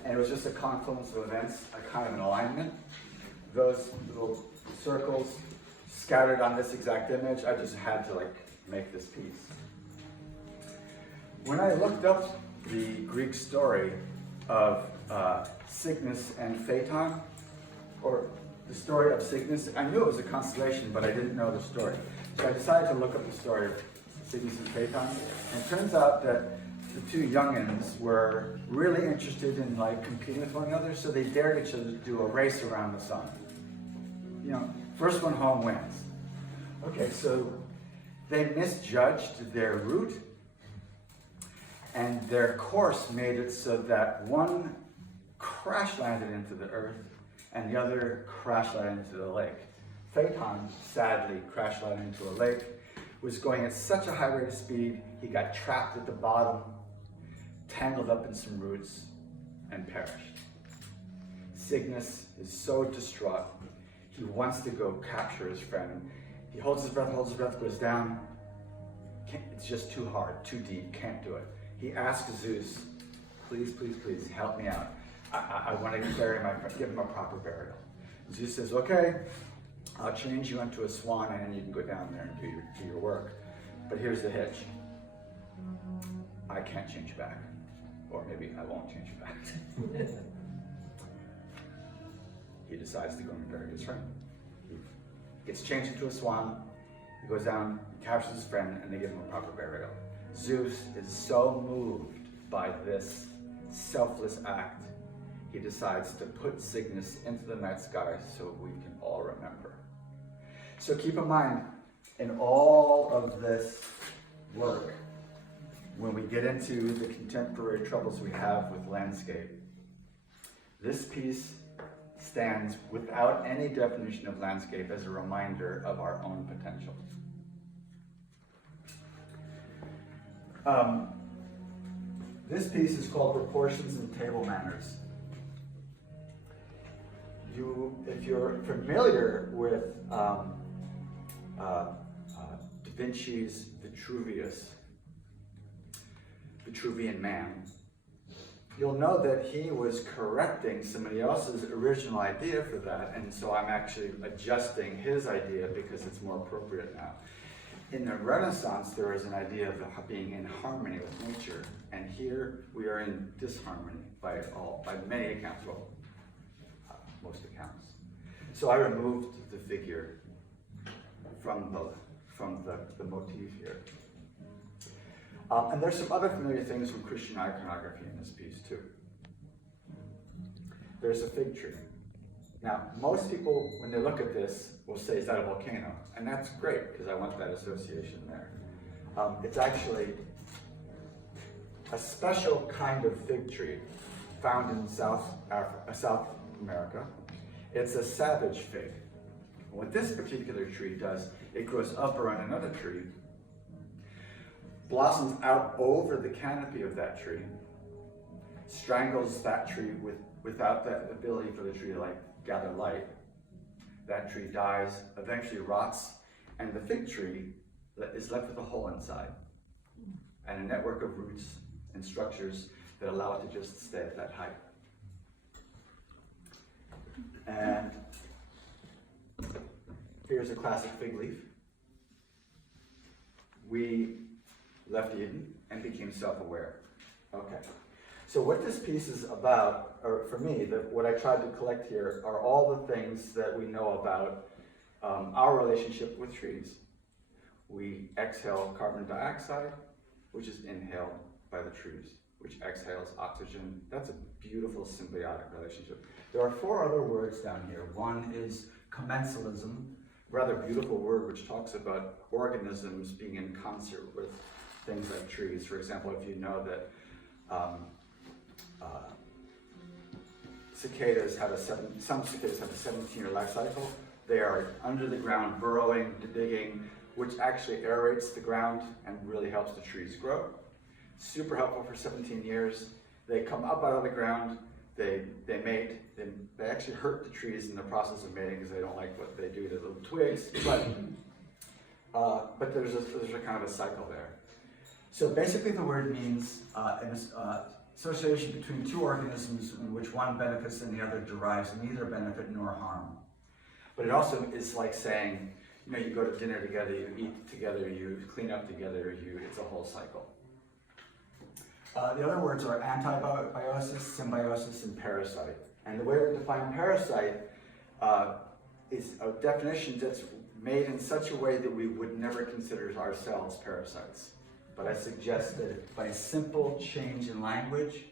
And it was just a confluence of events, a kind of an alignment. Those little circles scattered on this exact image, I just had to make this piece. When I looked up the Greek story of Cygnus and Phaeton, or the story of Cygnus, I knew it was a constellation, but I didn't know the story. So I decided to look up the story of Cygnus and Phaeton, and it turns out that the two youngins were really interested in competing with one another, so they dared each other to do a race around the sun. First one home wins. Okay, so they misjudged their route, and their course made it so that one crash landed into the earth and the other crash landed into the lake. Phaeton sadly crash landed into a lake, was going at such a high rate of speed, he got trapped at the bottom, tangled up in some roots, and perished. Cygnus is so distraught, he wants to go capture his friend. He holds his breath, goes down. It's just too hard, too deep, can't do it. He asks Zeus, please, please, please, help me out. I want to carry my friend, give him a proper burial. Zeus says, okay, I'll change you into a swan and then you can go down there and do your work. But here's the hitch. I can't change you back. Or maybe I won't change you back. He decides to go and bury his friend. He gets changed into a swan, he goes down, he captures his friend, and they give him a proper burial. Zeus is so moved by this selfless act, he decides to put Cygnus into the night sky so we can all remember. So keep in mind, in all of this work, when we get into the contemporary troubles we have with landscape, this piece stands without any definition of landscape as a reminder of our own potential. This piece is called Proportions and Table Manners. If you're familiar with Da Vinci's Vitruvian Man, you'll know that he was correcting somebody else's original idea for that, and so I'm actually adjusting his idea because it's more appropriate now. In the Renaissance, there was an idea of being in harmony with nature, and here we are in disharmony by many accounts, well, most accounts. So I removed the figure from the motif here. And there's some other familiar things from Christian iconography in this piece too. There's a fig tree. Now, most people, when they look at this, will say, is that a volcano? And that's great, because I want that association there. It's actually a special kind of fig tree found in South America. It's a savage fig. What this particular tree does, it grows up around another tree, blossoms out over the canopy of that tree, strangles that tree without the ability for the tree to gather light. That tree dies, eventually rots, and the fig tree is left with a hole inside and a network of roots and structures that allow it to just stay at that height. And here's a classic fig leaf. We left Eden and became self-aware. Okay. So what this piece is about, or for me, what I tried to collect here are all the things that we know about our relationship with trees. We exhale carbon dioxide, which is inhaled by the trees, which exhales oxygen. That's a beautiful symbiotic relationship. There are 4 other words down here. One is commensalism, rather beautiful word which talks about organisms being in concert with things like trees. For example, if you know that some cicadas have a 17-year life cycle. They are under the ground, burrowing, digging, which actually aerates the ground and really helps the trees grow. Super helpful for 17 years. They come up out of the ground, they mate, they actually hurt the trees in the process of mating because they don't like what they do to the twigs, but but there's a kind of a cycle there. So basically the word means an association between two organisms in which one benefits and the other derives neither benefit nor harm. But it also is like saying, you know, you go to dinner together, you eat together, you clean up together, it's a whole cycle. The other words are antibiosis, symbiosis, and parasite. And the way we define parasite is a definition that's made in such a way that we would never consider ourselves parasites. But I suggest that by a simple change in language,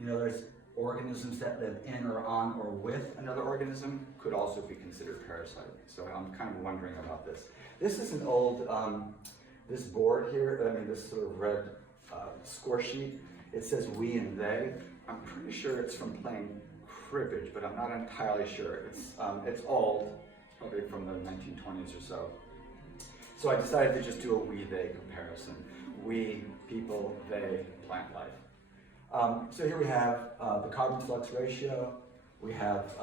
you know, there's organisms that live in or on or with another organism could also be considered parasite. So I'm kind of wondering about this. This is an old, this board here, this sort of red score sheet. It says we and they. I'm pretty sure it's from playing cribbage, but I'm not entirely sure. It's old, probably from the 1920s or so. So I decided to just do a we-they comparison. We, people, they, plant life. So here we have the carbon flux ratio. We have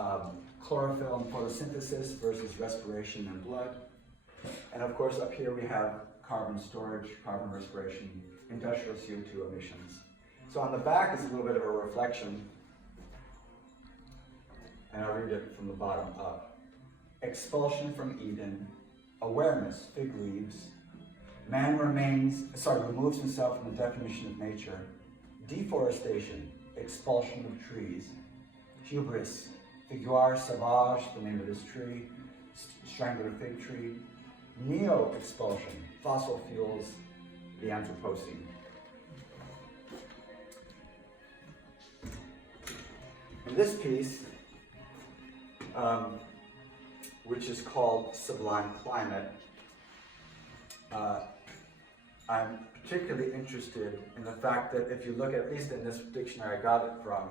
chlorophyll and photosynthesis versus respiration and blood. And of course up here we have carbon storage, carbon respiration, industrial CO2 emissions. So on the back is a little bit of a reflection. And I'll read it from the bottom up. Expulsion from Eden, awareness, fig leaves. Man removes himself from the definition of nature. Deforestation, expulsion of trees. Hubris, figuar sauvage, the name of this tree, strangler fig tree. Neo-expulsion, fossil fuels, the Anthropocene. In this piece, which is called Sublime Climate, I'm particularly interested in the fact that if you look at least in this dictionary I got it from,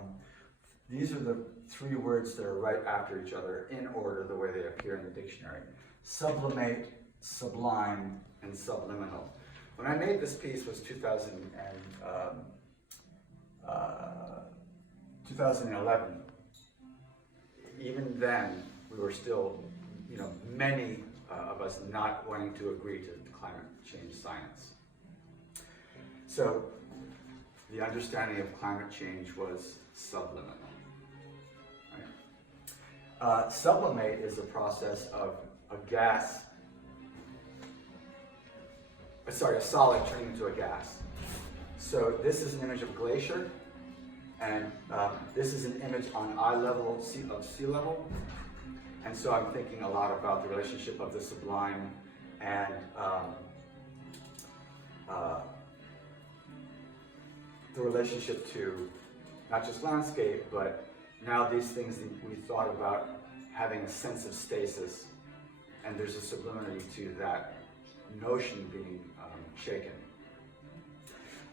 these are the three words that are right after each other in order the way they appear in the dictionary. Sublimate, sublime, and subliminal. When I made this piece was 2011. Even then, we were still, many of us not wanting to agree to climate change science. So the understanding of climate change was subliminal. Right? Sublimate is a process of a solid turning into a gas. So this is an image of a glacier, and this is an image on eye level of sea level. And so I'm thinking a lot about the relationship of the sublime and the relationship to not just landscape, but now these things that we thought about having a sense of stasis, and there's a sublimity to that notion being shaken.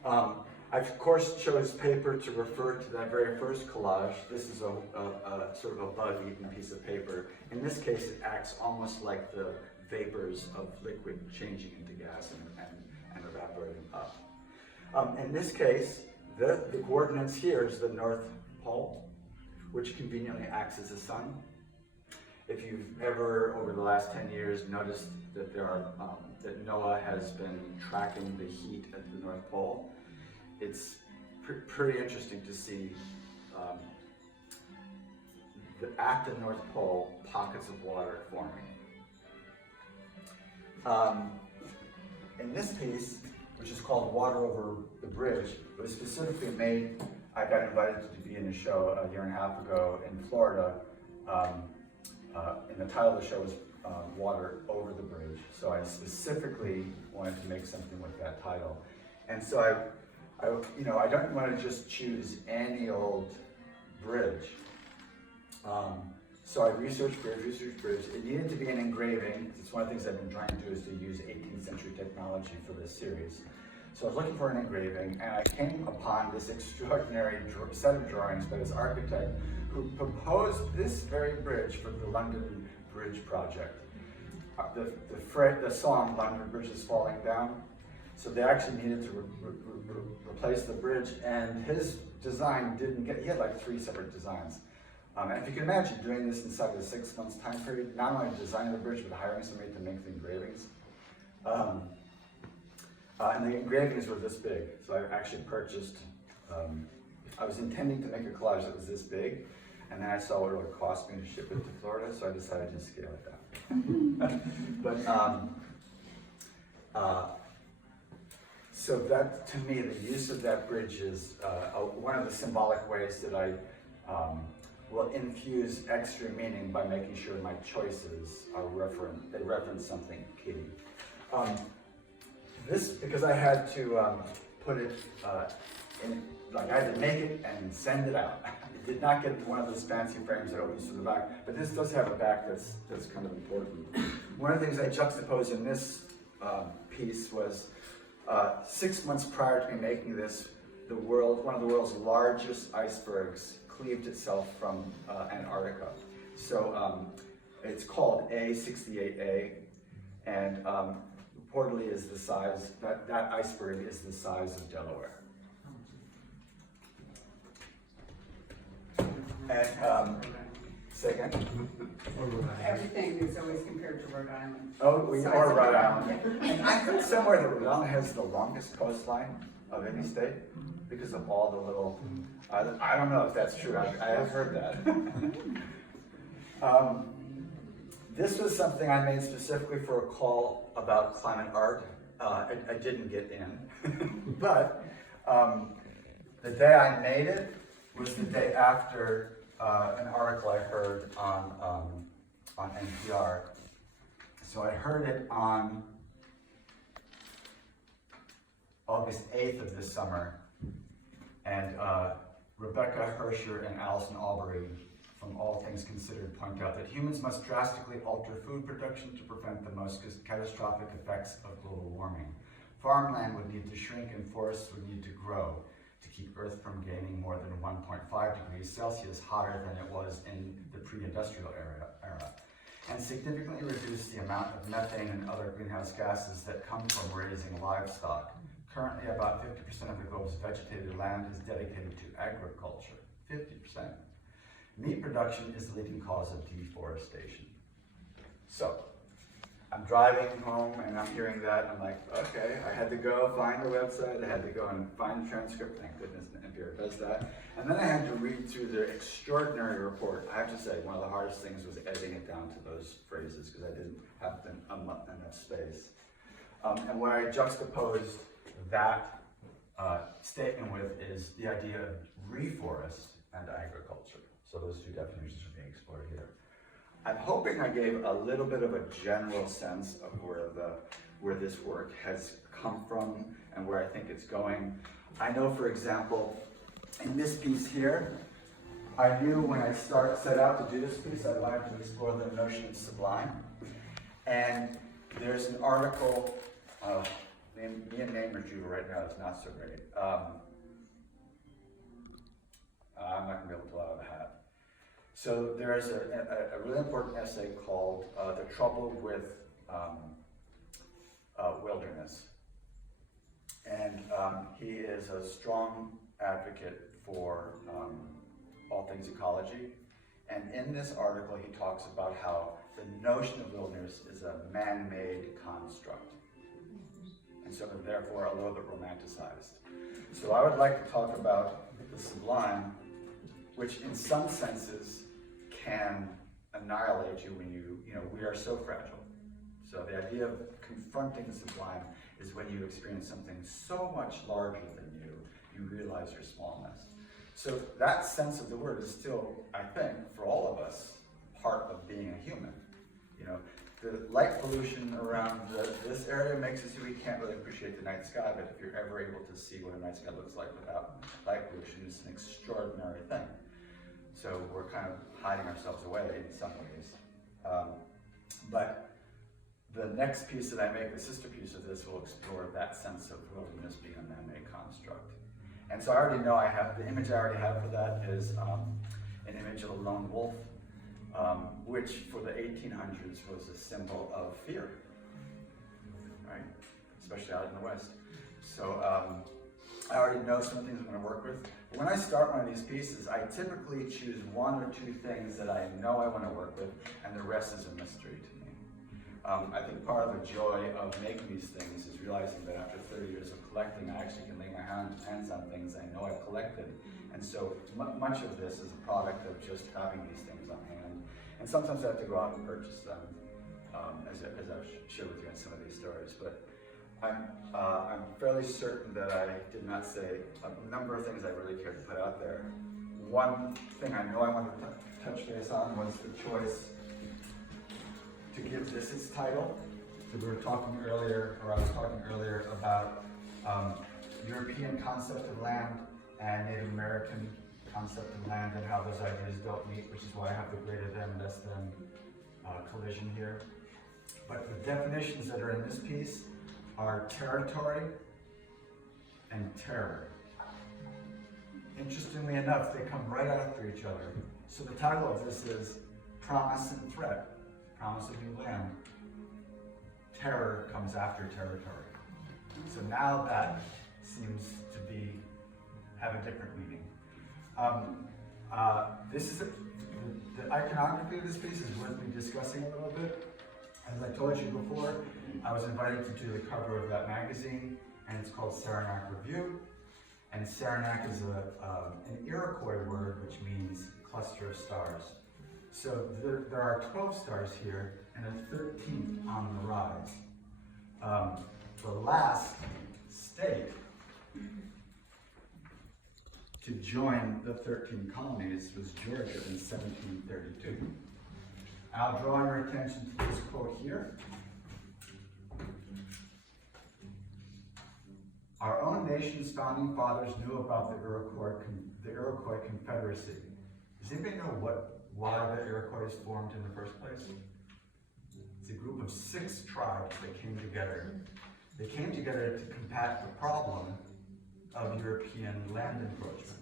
I of course chose paper to refer to that very first collage. This is a sort of a bug-eaten piece of paper. In this case, it acts almost like the vapors of liquid changing into gas and evaporating up. In this case, the coordinates here is the North Pole, which conveniently acts as a sun. If you've ever, over the last 10 years, noticed that that NOAA has been tracking the heat at the North Pole, it's pretty interesting to see at the North Pole pockets of water forming. In this piece, which is called Water Over the Bridge, it was specifically made, I got invited to be in a show a year and a half ago in Florida, and the title of the show was Water Over the Bridge. So I specifically wanted to make something with that title. And so I don't want to just choose any old bridge. So I researched bridge. It needed to be an engraving. It's one of the things I've been trying to do is to use 18th century technology for this series. So I was looking for an engraving, and I came upon this extraordinary set of drawings by this architect who proposed this very bridge for the London Bridge project. The song "London Bridge is Falling Down." So they actually needed to replace the bridge, and his design he had like 3 separate designs. And if you can imagine doing this inside of a 6 months time period, not only designing the bridge, but hiring somebody to make the engravings, And the engravings were this big, so I actually purchased, I was intending to make a collage that was this big, and then I saw what it would cost me to ship it to Florida, so I decided to scale it down. But, so that, to me, the use of that bridge is one of the symbolic ways that I will infuse extra meaning by making sure my choices are they reference something key. This, because I had to put it in, like I had to make it and send it out. It did not get one of those fancy frames that opens to the back, but this does have a back that's kind of important. One of the things I juxtaposed in this piece was 6 months prior to me making this, one of the world's largest icebergs cleaved itself from Antarctica. So it's called A68A, and reportedly is the size, that iceberg is the size of Delaware. And, say again? Everything is always compared to Rhode Island. Oh, or Rhode Island. And I heard somewhere that Rhode Island has the longest coastline of any state because of all the little, I don't know if that's true, I have heard that. This was something I made specifically for a call about climate art. I didn't get in, but the day I made it was the day after an article I heard on NPR. So I heard it on August 8th of this summer, and Rebecca Hersher and Alison Albury from All Things Considered point out that humans must drastically alter food production to prevent the most catastrophic effects of global warming. Farmland would need to shrink and forests would need to grow to keep Earth from gaining more than 1.5 degrees Celsius hotter than it was in the pre-industrial era, and significantly reduce the amount of methane and other greenhouse gases that come from raising livestock. Currently, about 50% of the globe's vegetated land is dedicated to agriculture, 50%. Meat production is the leading cause of deforestation. So, I'm driving home and I'm hearing that, and I'm like, okay, I had to go find the website, I had to go and find the transcript, thank goodness NPR does that. And then I had to read through the extraordinary report. I have to say, one of the hardest things was editing it down to those phrases because I didn't have enough space. And what I juxtaposed that statement with is the idea of reforest and agriculture. So those two definitions are being explored here. I'm hoping I gave a little bit of a general sense of where this work has come from and where I think it's going. I know, for example, in this piece here, I knew when I set out to do this piece, I wanted to explore the notion of sublime. And there's an article, me and name retrieval right now is not so great. I'm not gonna be able to pull out of the hat. So there's a really important essay called The Trouble with Wilderness. And he is a strong advocate for all things ecology. And in this article, he talks about how the notion of wilderness is a man-made construct. And so therefore a little bit romanticized. So I would like to talk about the sublime, which in some senses can annihilate you when we are so fragile. So the idea of confronting the sublime is when you experience something so much larger than you, you realize your smallness. So that sense of the word is still, I think, for all of us, part of being a human. The light pollution around this area makes it so we can't really appreciate the night sky, but if you're ever able to see what a night sky looks like without light pollution, it's an extraordinary thing. So we're kind of hiding ourselves away in some ways. But the next piece that I make, the sister piece of this, will explore that sense of wilderness being a man-made construct. And so I already know the image I already have for that is an image of a lone wolf, which for the 1800s was a symbol of fear, right? Especially out in the West. So I already know some things I'm going to work with. But when I start one of these pieces, I typically choose one or two things that I know I want to work with, and the rest is a mystery to me. I think part of the joy of making these things is realizing that after 30 years of collecting, I actually can lay my hands on things I know I've collected. And so much of this is a product of just having these things on hand. And sometimes I have to go out and purchase them, as I've shared with you in some of these stories. But I'm fairly certain that I did not say a number of things I really cared to put out there. One thing I know I wanted to touch base on was the choice to give this its title. So we were talking earlier, or I was talking earlier about European concept of land and Native American concept of land and how those ideas don't meet, which is why I have the greater than, less than collision here. But the definitions that are in this piece are territory and terror. Interestingly enough, they come right after each other. So the title of this is Promise and Threat. Promise of new land. Terror comes after territory. So now that seems to have a different meaning. This is the iconography of this piece is worth me discussing a little bit. As I told you before, I was invited to do the cover of that magazine, and it's called Saranac Review. And Saranac is an Iroquois word which means cluster of stars. So there are 12 stars here and a 13th on the rise. The last state to join the 13 colonies was Georgia in 1732. I'll draw your attention to this quote here. Our own nation's founding fathers knew about the Iroquois Confederacy. Does anybody know why the Iroquois formed in the first place? It's a group of 6 tribes that came together. They came together to combat the problem of European land encroachment.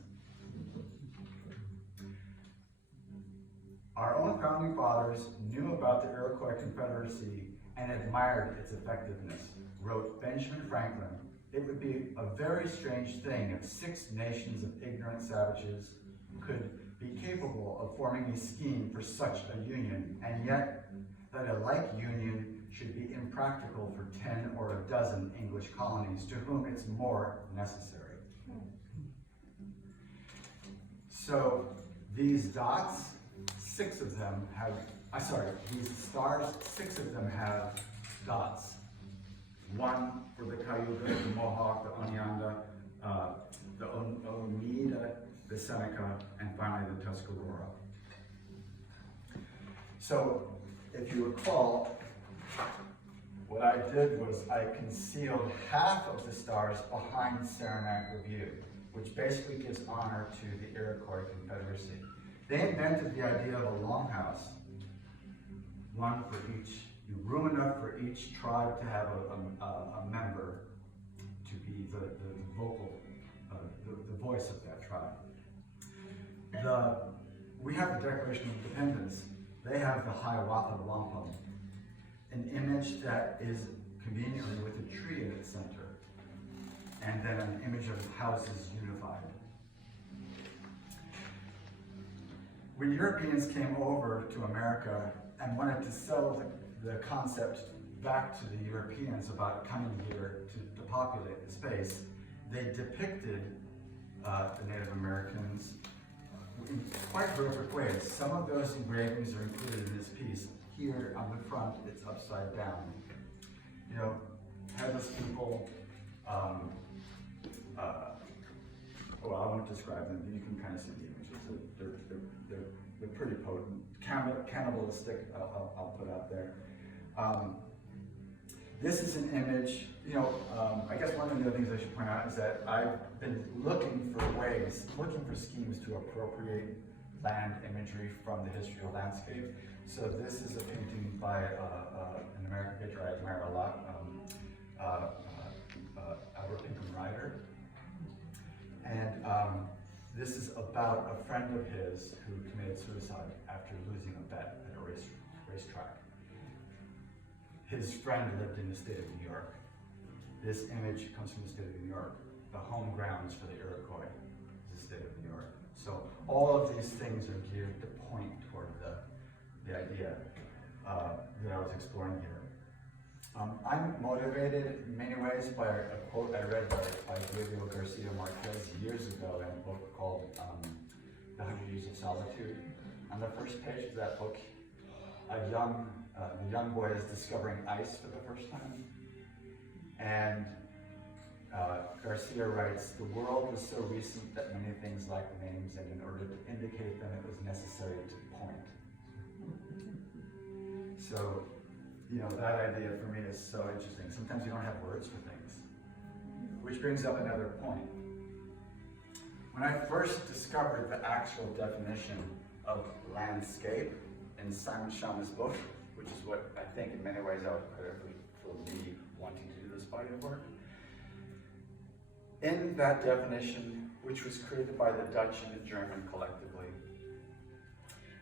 Our own founding fathers knew about the Iroquois Confederacy and admired its effectiveness, wrote Benjamin Franklin. It would be a very strange thing if 6 nations of ignorant savages could be capable of forming a scheme for such a union, and yet that a like union should be impractical for 10 or a dozen English colonies to whom it's more necessary. So these dots, 6 of them have, these stars, 6 of them have dots. 1 for the Cayuga, the Mohawk, the Oneida, the Oneida, the Seneca, and finally the Tuscarora. So, if you recall, what I did was I concealed half of the stars behind Saranac Review, which basically gives honor to the Iroquois Confederacy. They invented the idea of a longhouse, one for each, room enough for each tribe to have a member to be the vocal, the voice of that tribe. We have the Declaration of Independence. They have the Hiawatha Wampum, an image that is conveniently with a tree in its center, and then an image of houses unified. When Europeans came over to America and wanted to sell the concept back to the Europeans about coming here to populate the space, they depicted the Native Americans in quite horrific ways. Some of those engravings are included in this piece. Here on the front, it's upside down. You know, headless people, well, I won't describe them, you can kind of see the images. They're pretty potent. Cannibalistic, I'll put out there. This is an image, I guess one of the other things I should point out is that I've been looking for schemes to appropriate land imagery from the history of landscape. So this is a painting by an American painter I admire a lot, Albert Pinkham Ryder. And this is about a friend of his who committed suicide after losing a bet at a racetrack. His friend lived in the state of New York. This image comes from the state of New York. The home grounds for the Iroquois is the state of New York. So all of these things are geared to point toward the idea that I was exploring here. I'm motivated in many ways by a quote I read by Gabriel Garcia Marquez years ago in a book called The 100 Years of Solitude. On the first page of that book, the young boy is discovering ice for the first time. And Garcia writes, "The world was so recent that many things lack names, and in order to indicate them, it was necessary to point." So, you know, that idea for me is so interesting. Sometimes you don't have words for things. Which brings up another point. When I first discovered the actual definition of landscape in Simon Schama's book, which is what I think in many ways I would credit for me wanting to do this body of work, in that definition, which was created by the Dutch and the German collectively,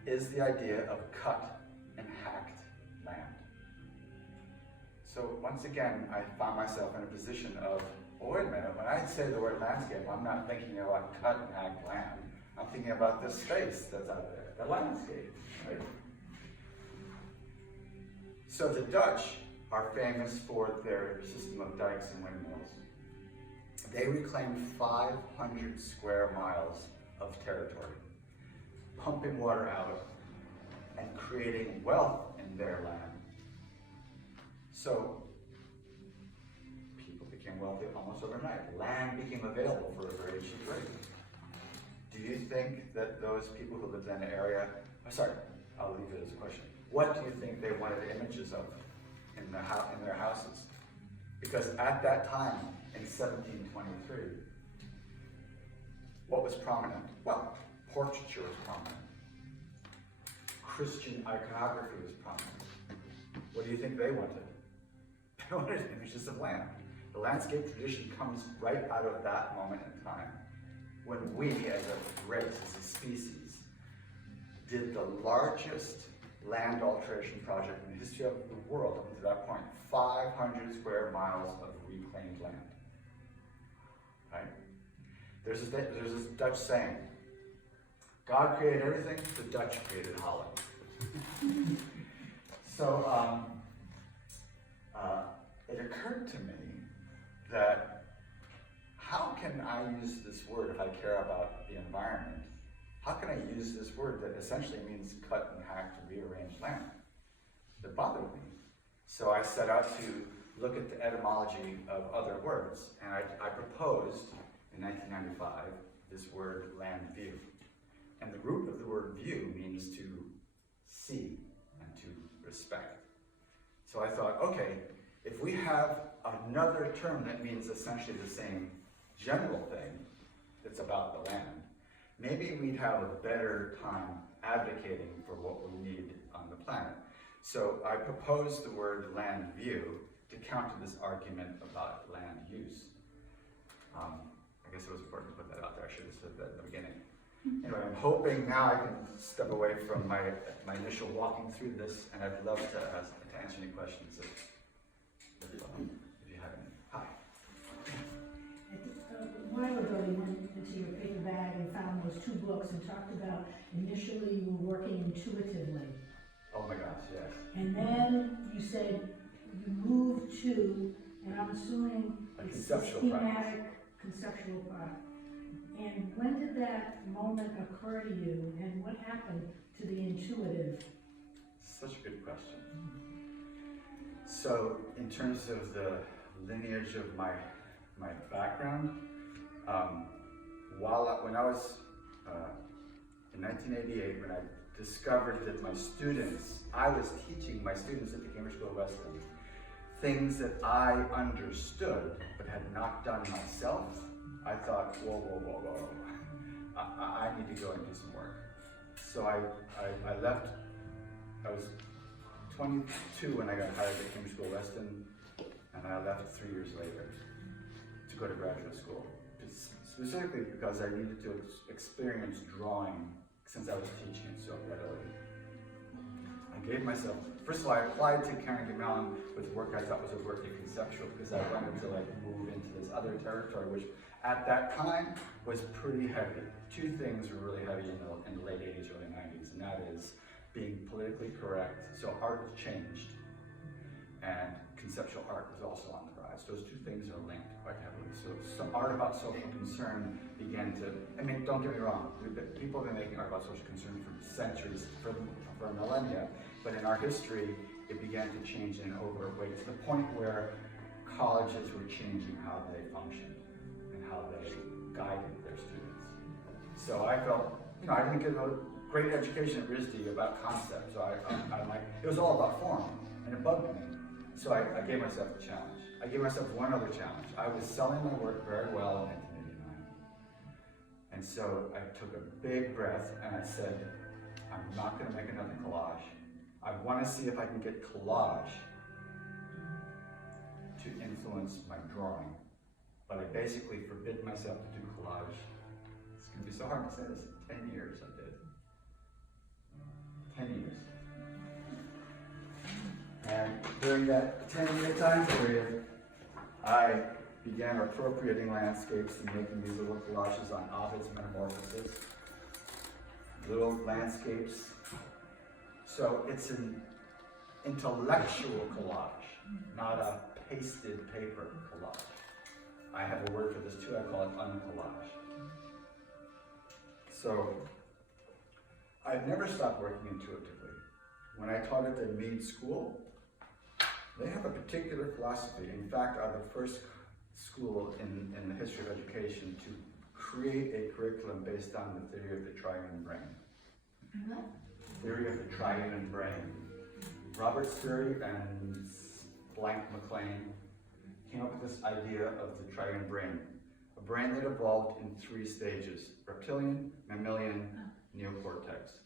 is the idea of cut and hacked land. So once again, I found myself in a position of, well, wait a minute, when I say the word landscape, I'm not thinking about cut and hacked land. I'm thinking about the space that's out there, the landscape, right? So the Dutch are famous for their system of dikes and windmills. They reclaimed 500 square miles of territory, pumping water out and creating wealth in their land. So people became wealthy almost overnight. Land became available for a very cheap rate. Do you think that those people who lived in an area, I'll leave it as a question. What do you think they wanted images of in their houses? Because at that time, in 1723, what was prominent? Well, portraiture was prominent. Christian iconography was prominent. What do you think they wanted? They wanted images of land. The landscape tradition comes right out of that moment in time, when we, as a race, as a species, did the largest land alteration project in the history of the world up to that point, 500 square miles of reclaimed land. Right? There's this Dutch saying, God created everything, the Dutch created Holland. So it occurred to me that how can I use this word if I care about the environment? How can I use this word that essentially means cut and hack to rearrange land? It bothered me. So I set out to look at the etymology of other words, and I proposed in 1995 this word land view. And the root of the word view means to see and to respect. So I thought, okay, if we have another term that means essentially the same general thing that's about the land, maybe we'd have a better time advocating for what we need on the planet. So I proposed the word land view to counter this argument about land use. I guess it was important to put that out there. I should have said that at the beginning. Anyway, I'm hoping now I can step away from my initial walking through this, and I'd love to answer any questions if you have any. Hi. A while ago, you went into your paper bag and found those 2 books and talked about initially you were working intuitively. Oh my gosh, yes. And then you said you moved to, and I'm assuming A it's conceptual schematic, practice. conceptual part. And when did that moment occur to you, and what happened to the intuitive? Such a good question. So, in terms of the lineage of my background, when I was in 1988, when I discovered that I was teaching my students at the Cambridge School of West End things that I understood but had not done myself, I thought, whoa. I need to go and do some work. So I left. I was 22 when I got hired at Cambridge School of West End, and I left 3 years later to go to graduate school. Specifically because I needed to experience drawing since I was teaching it so readily. I gave myself, first of all, I applied to Carnegie Mellon with work I thought was overtly conceptual because I wanted to move into this other territory, which at that time was pretty heavy. 2 things were really heavy in the late 80s, early 90s, and that is being politically correct. So art changed. and conceptual art was also on the rise. Those two things are linked quite heavily. So some art about social concern began to, I mean, don't get me wrong, people have been making art about social concern for centuries, for millennia, but in our history, it began to change in an overt way to the point where colleges were changing how they functioned and how they guided their students. So I felt, you know, I didn't get a great education at RISD about concepts, so I'm like, it was all about form, and it bugged me. So I gave myself a challenge. I gave myself one other challenge. I was selling my work very well in 1989. And so I took a big breath and I said, I'm not gonna make another collage. I wanna see if I can get collage to influence my drawing. But I basically forbid myself to do collage. It's gonna be so hard to say this. 10 years I did. 10 years. And during that 10-year time period, I began appropriating landscapes and making these little collages on Ovid's Metamorphosis. Little landscapes. So it's an intellectual collage, not a pasted paper collage. I have a word for this too, I call it uncollage. So I've never stopped working intuitively. When I taught at the Mead School, they have a particular philosophy. In fact, are the first school in the history of education to create a curriculum based on the theory of the triune brain. Theory of the triune brain. Robert Sperry and Blank McLean came up with this idea of the triune brain. A brain that evolved in 3 stages: reptilian, mammalian, neocortex.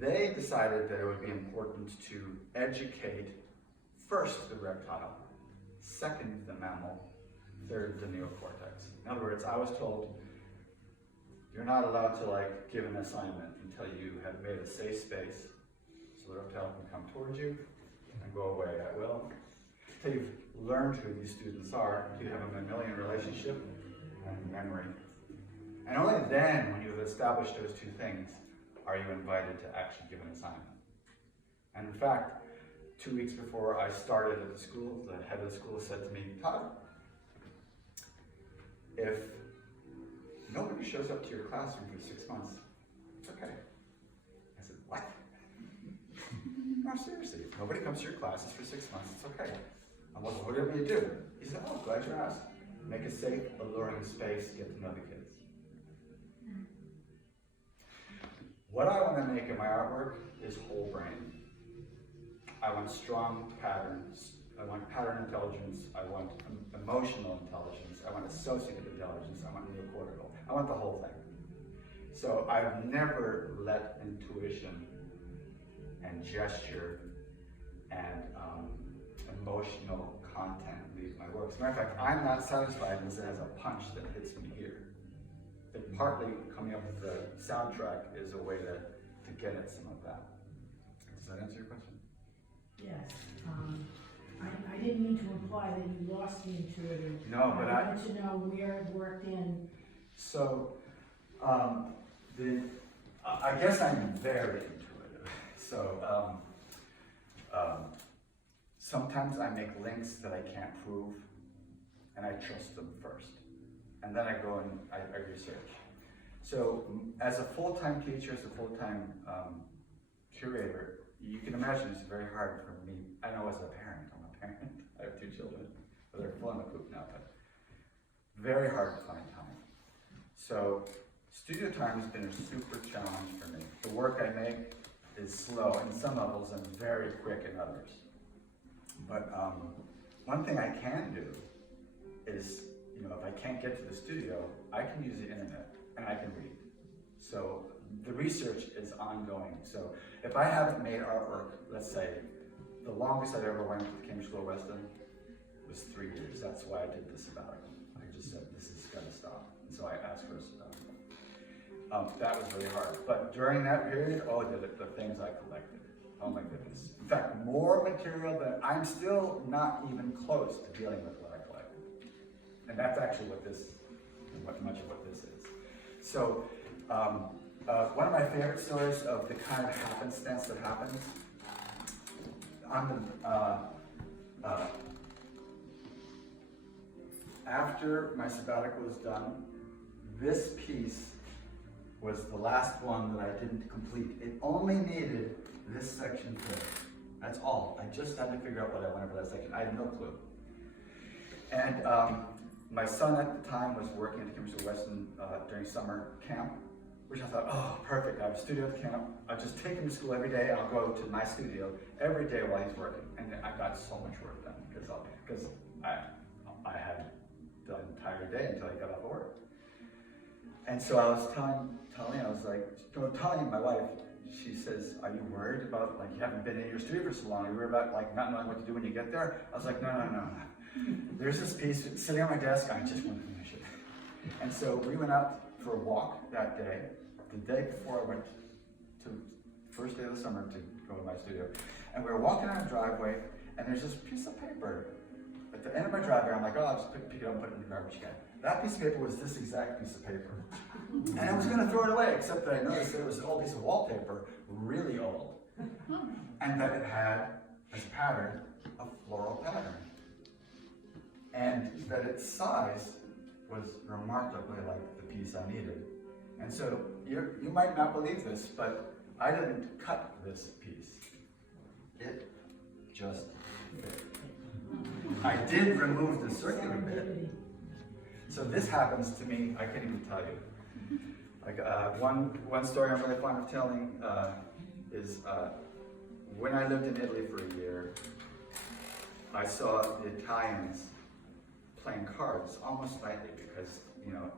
They decided that it would be important to educate first the reptile, second the mammal, third the neocortex. In other words, I was told, you're not allowed to give an assignment until you have made a safe space so the reptile can come towards you and go away at will. Until you've learned who these students are, you have a mammalian relationship and memory. And only then, when you've established those 2 things, are you invited to actually give an assignment. And in fact, 2 weeks before I started at the school, the head of the school said to me, Todd, if nobody shows up to your classroom for 6 months, it's okay. I said, what? No, seriously, if nobody comes to your classes for 6 months, it's okay. And what do you want me to do? He said, oh, glad you asked. Make a safe, alluring space, get to know the kids. What I want to make in my artwork is whole brain. I want strong patterns. I want pattern intelligence. I want emotional intelligence. I want associative intelligence. I want neocortical. I want the whole thing. So I've never let intuition and gesture and emotional content leave my work. As a matter of fact, I'm not satisfied unless it has a punch that hits me here. And partly coming up with the soundtrack is a way to get at some of that. Does that answer your question? Yes. I didn't mean to imply that you lost the intuitive. No, but I wanted to know where it worked in. So, I guess I'm very intuitive. So, sometimes I make links that I can't prove, and I trust them first. And then I go and I research. So as a full-time teacher, as a full-time curator, you can imagine it's very hard for me. I know as a parent, I'm a parent, I have 2 children, but they're full in the coop now, but very hard to find time. So studio time has been a super challenge for me. The work I make is slow in some levels and very quick in others. But one thing I can do is, if I can't get to the studio, I can use the internet and I can read. So the research is ongoing. So if I haven't made artwork, let's say, the longest I've ever went to the Cambridge School of Weston was 3 years. That's why I did this sabbatical. I just said, this has got to stop. And so I asked for a sabbatical. That was really hard. But during that period, the things I collected. Oh my goodness. In fact, more material than I'm still not even close to dealing with what I collect. And that's actually much of what this is. So, one of my favorite stories of the kind of happenstance that happens, on after my sabbatical was done, this piece was the last one that I didn't complete. It only needed this section filled. That's all. I just had to figure out what I wanted for that section. I had no clue. And my son at the time was working at the University of Western during summer camp, which I thought, oh, perfect. I have a studio at the camp. I'll just take him to school every day. I'll go to my studio every day while he's working. And I got so much work done because I had the entire day until I got off of work. And so I was telling Talia, I was like, Talia, my wife, she says, are you worried about, like, you haven't been in your studio for so long? Are you worried about, like, not knowing what to do when you get there? I was like, no. There's this piece sitting on my desk, I just want to finish it. And so we went out for a walk that day, the day before I went to, first day of the summer to go to my studio. And we were walking on a driveway, and there's this piece of paper at the end of my driveway. I'm like, oh, I'll just pick it up and put it in the garbage can. That piece of paper was this exact piece of paper. And I was going to throw it away, except that I noticed that it was an old piece of wallpaper, really old. And that it had as pattern a floral pattern. And that its size was remarkably like the piece I needed. And so you might not believe this, but I didn't cut this piece. It just fit. I did remove the circular bit. So this happens to me, I can't even tell you. Like one story I'm really fond of telling is when I lived in Italy for a year, I saw the Italians playing cards almost nightly because, you know,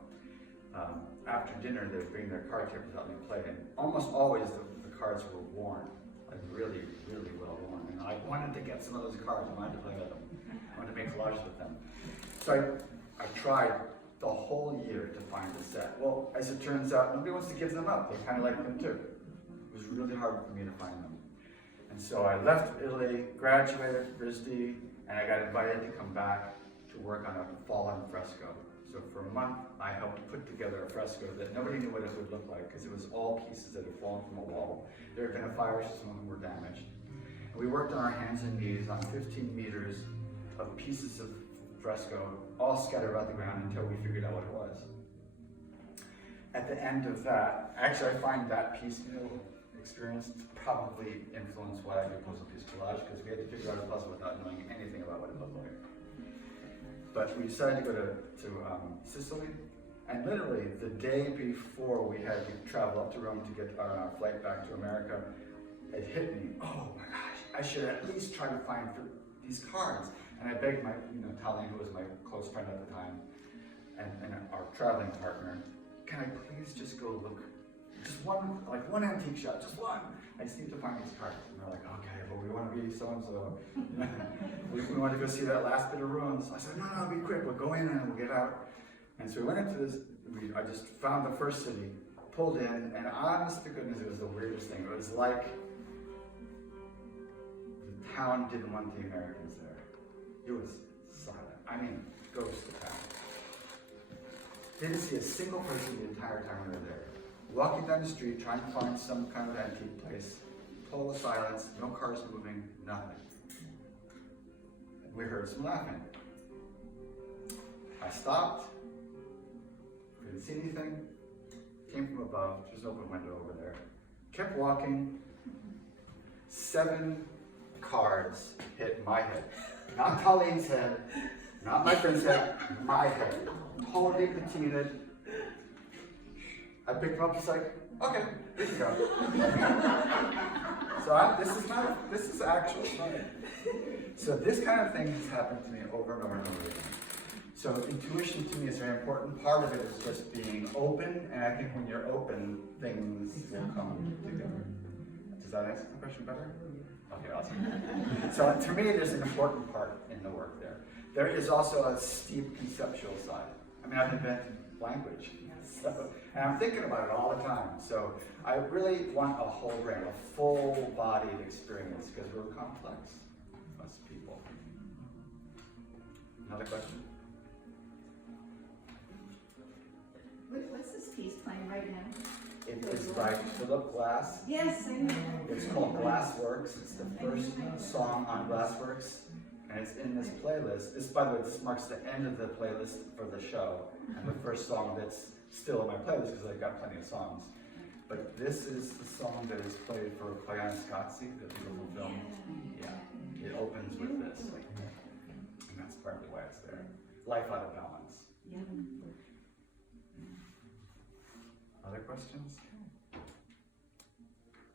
after dinner they would bring their card tables out and they played, and almost always the cards were worn, like really, really well worn. And I wanted to get some of those cards, I wanted to play with them, I wanted to make collages with them. So I tried the whole year to find the set. Well, as it turns out, nobody wants to give them up. They kind of like them too. It was really hard for me to find them. And so I left Italy, graduated at RISD, and I got invited to come back to work on a fallen fresco. So for a month, I helped put together a fresco that nobody knew what it would look like because it was all pieces that had fallen from a wall. There had been a fire, so some of them were damaged. And we worked on our hands and knees on 15 meters of pieces of fresco, all scattered about the ground until we figured out what it was. At the end of that, actually I find that piecemeal experience probably influenced why I do puzzle piece collage, because we had to figure out a puzzle without knowing anything about what it looked like. But we decided to go to Sicily, and literally the day before we had to travel up to Rome to get our flight back to America, it hit me, oh my gosh, I should at least try to find these cards. And I begged my, Talia, who was my close friend at the time, and our traveling partner, can I please just go look, just one antique shop, just one. I just need to find these cards. And they're like, okay, but we want to be so-and-so. we want to go see that last bit of ruins. I said, no, be quick, we'll go in and we'll get out. And so we went into this, I just found the first city, pulled in, and honest to goodness, it was the weirdest thing. It was like the town didn't want the Americans there. It was silent. I mean, ghost town. Didn't see a single person the entire time we were there. Walking down the street, trying to find some kind of antique place. Total silence, no cars moving, nothing. We heard some laughing. I stopped, didn't see anything, came from above, there's an open window over there. Kept walking, 7 cards hit my head. Not Colleen's head, not my friend's head, my head. Totally patined. I picked them up, just like, okay, here you go. So this is actual fun. So this kind of thing has happened to me over and over and over again. So intuition to me is a very important. Part of it is just being open, and I think when you're open, things will come together. Does that answer the question better? Okay, awesome. So to me, there's an important part in the work there. There is also a steep conceptual side. I mean, I've invented language, and I'm thinking about it all the time. So I really want a whole brain, a full-bodied experience, because we're complex, us people. Another question? What's this piece playing right now? It is by Philip Glass. Yes, I know. It's called Glassworks. It's the first song on Glassworks, And it's in this playlist. This, by the way, this marks the end of the playlist for the show, and the first song that's still in my playlist because I've got plenty of songs. But this is the song that is played for Koyana Scotzi, the beautiful film. Yeah, it opens with this, and that's partly why it's there. Life Out of Balance. Other questions?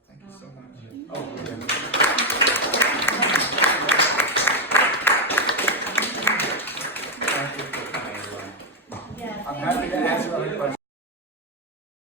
Thank you so much. Oh,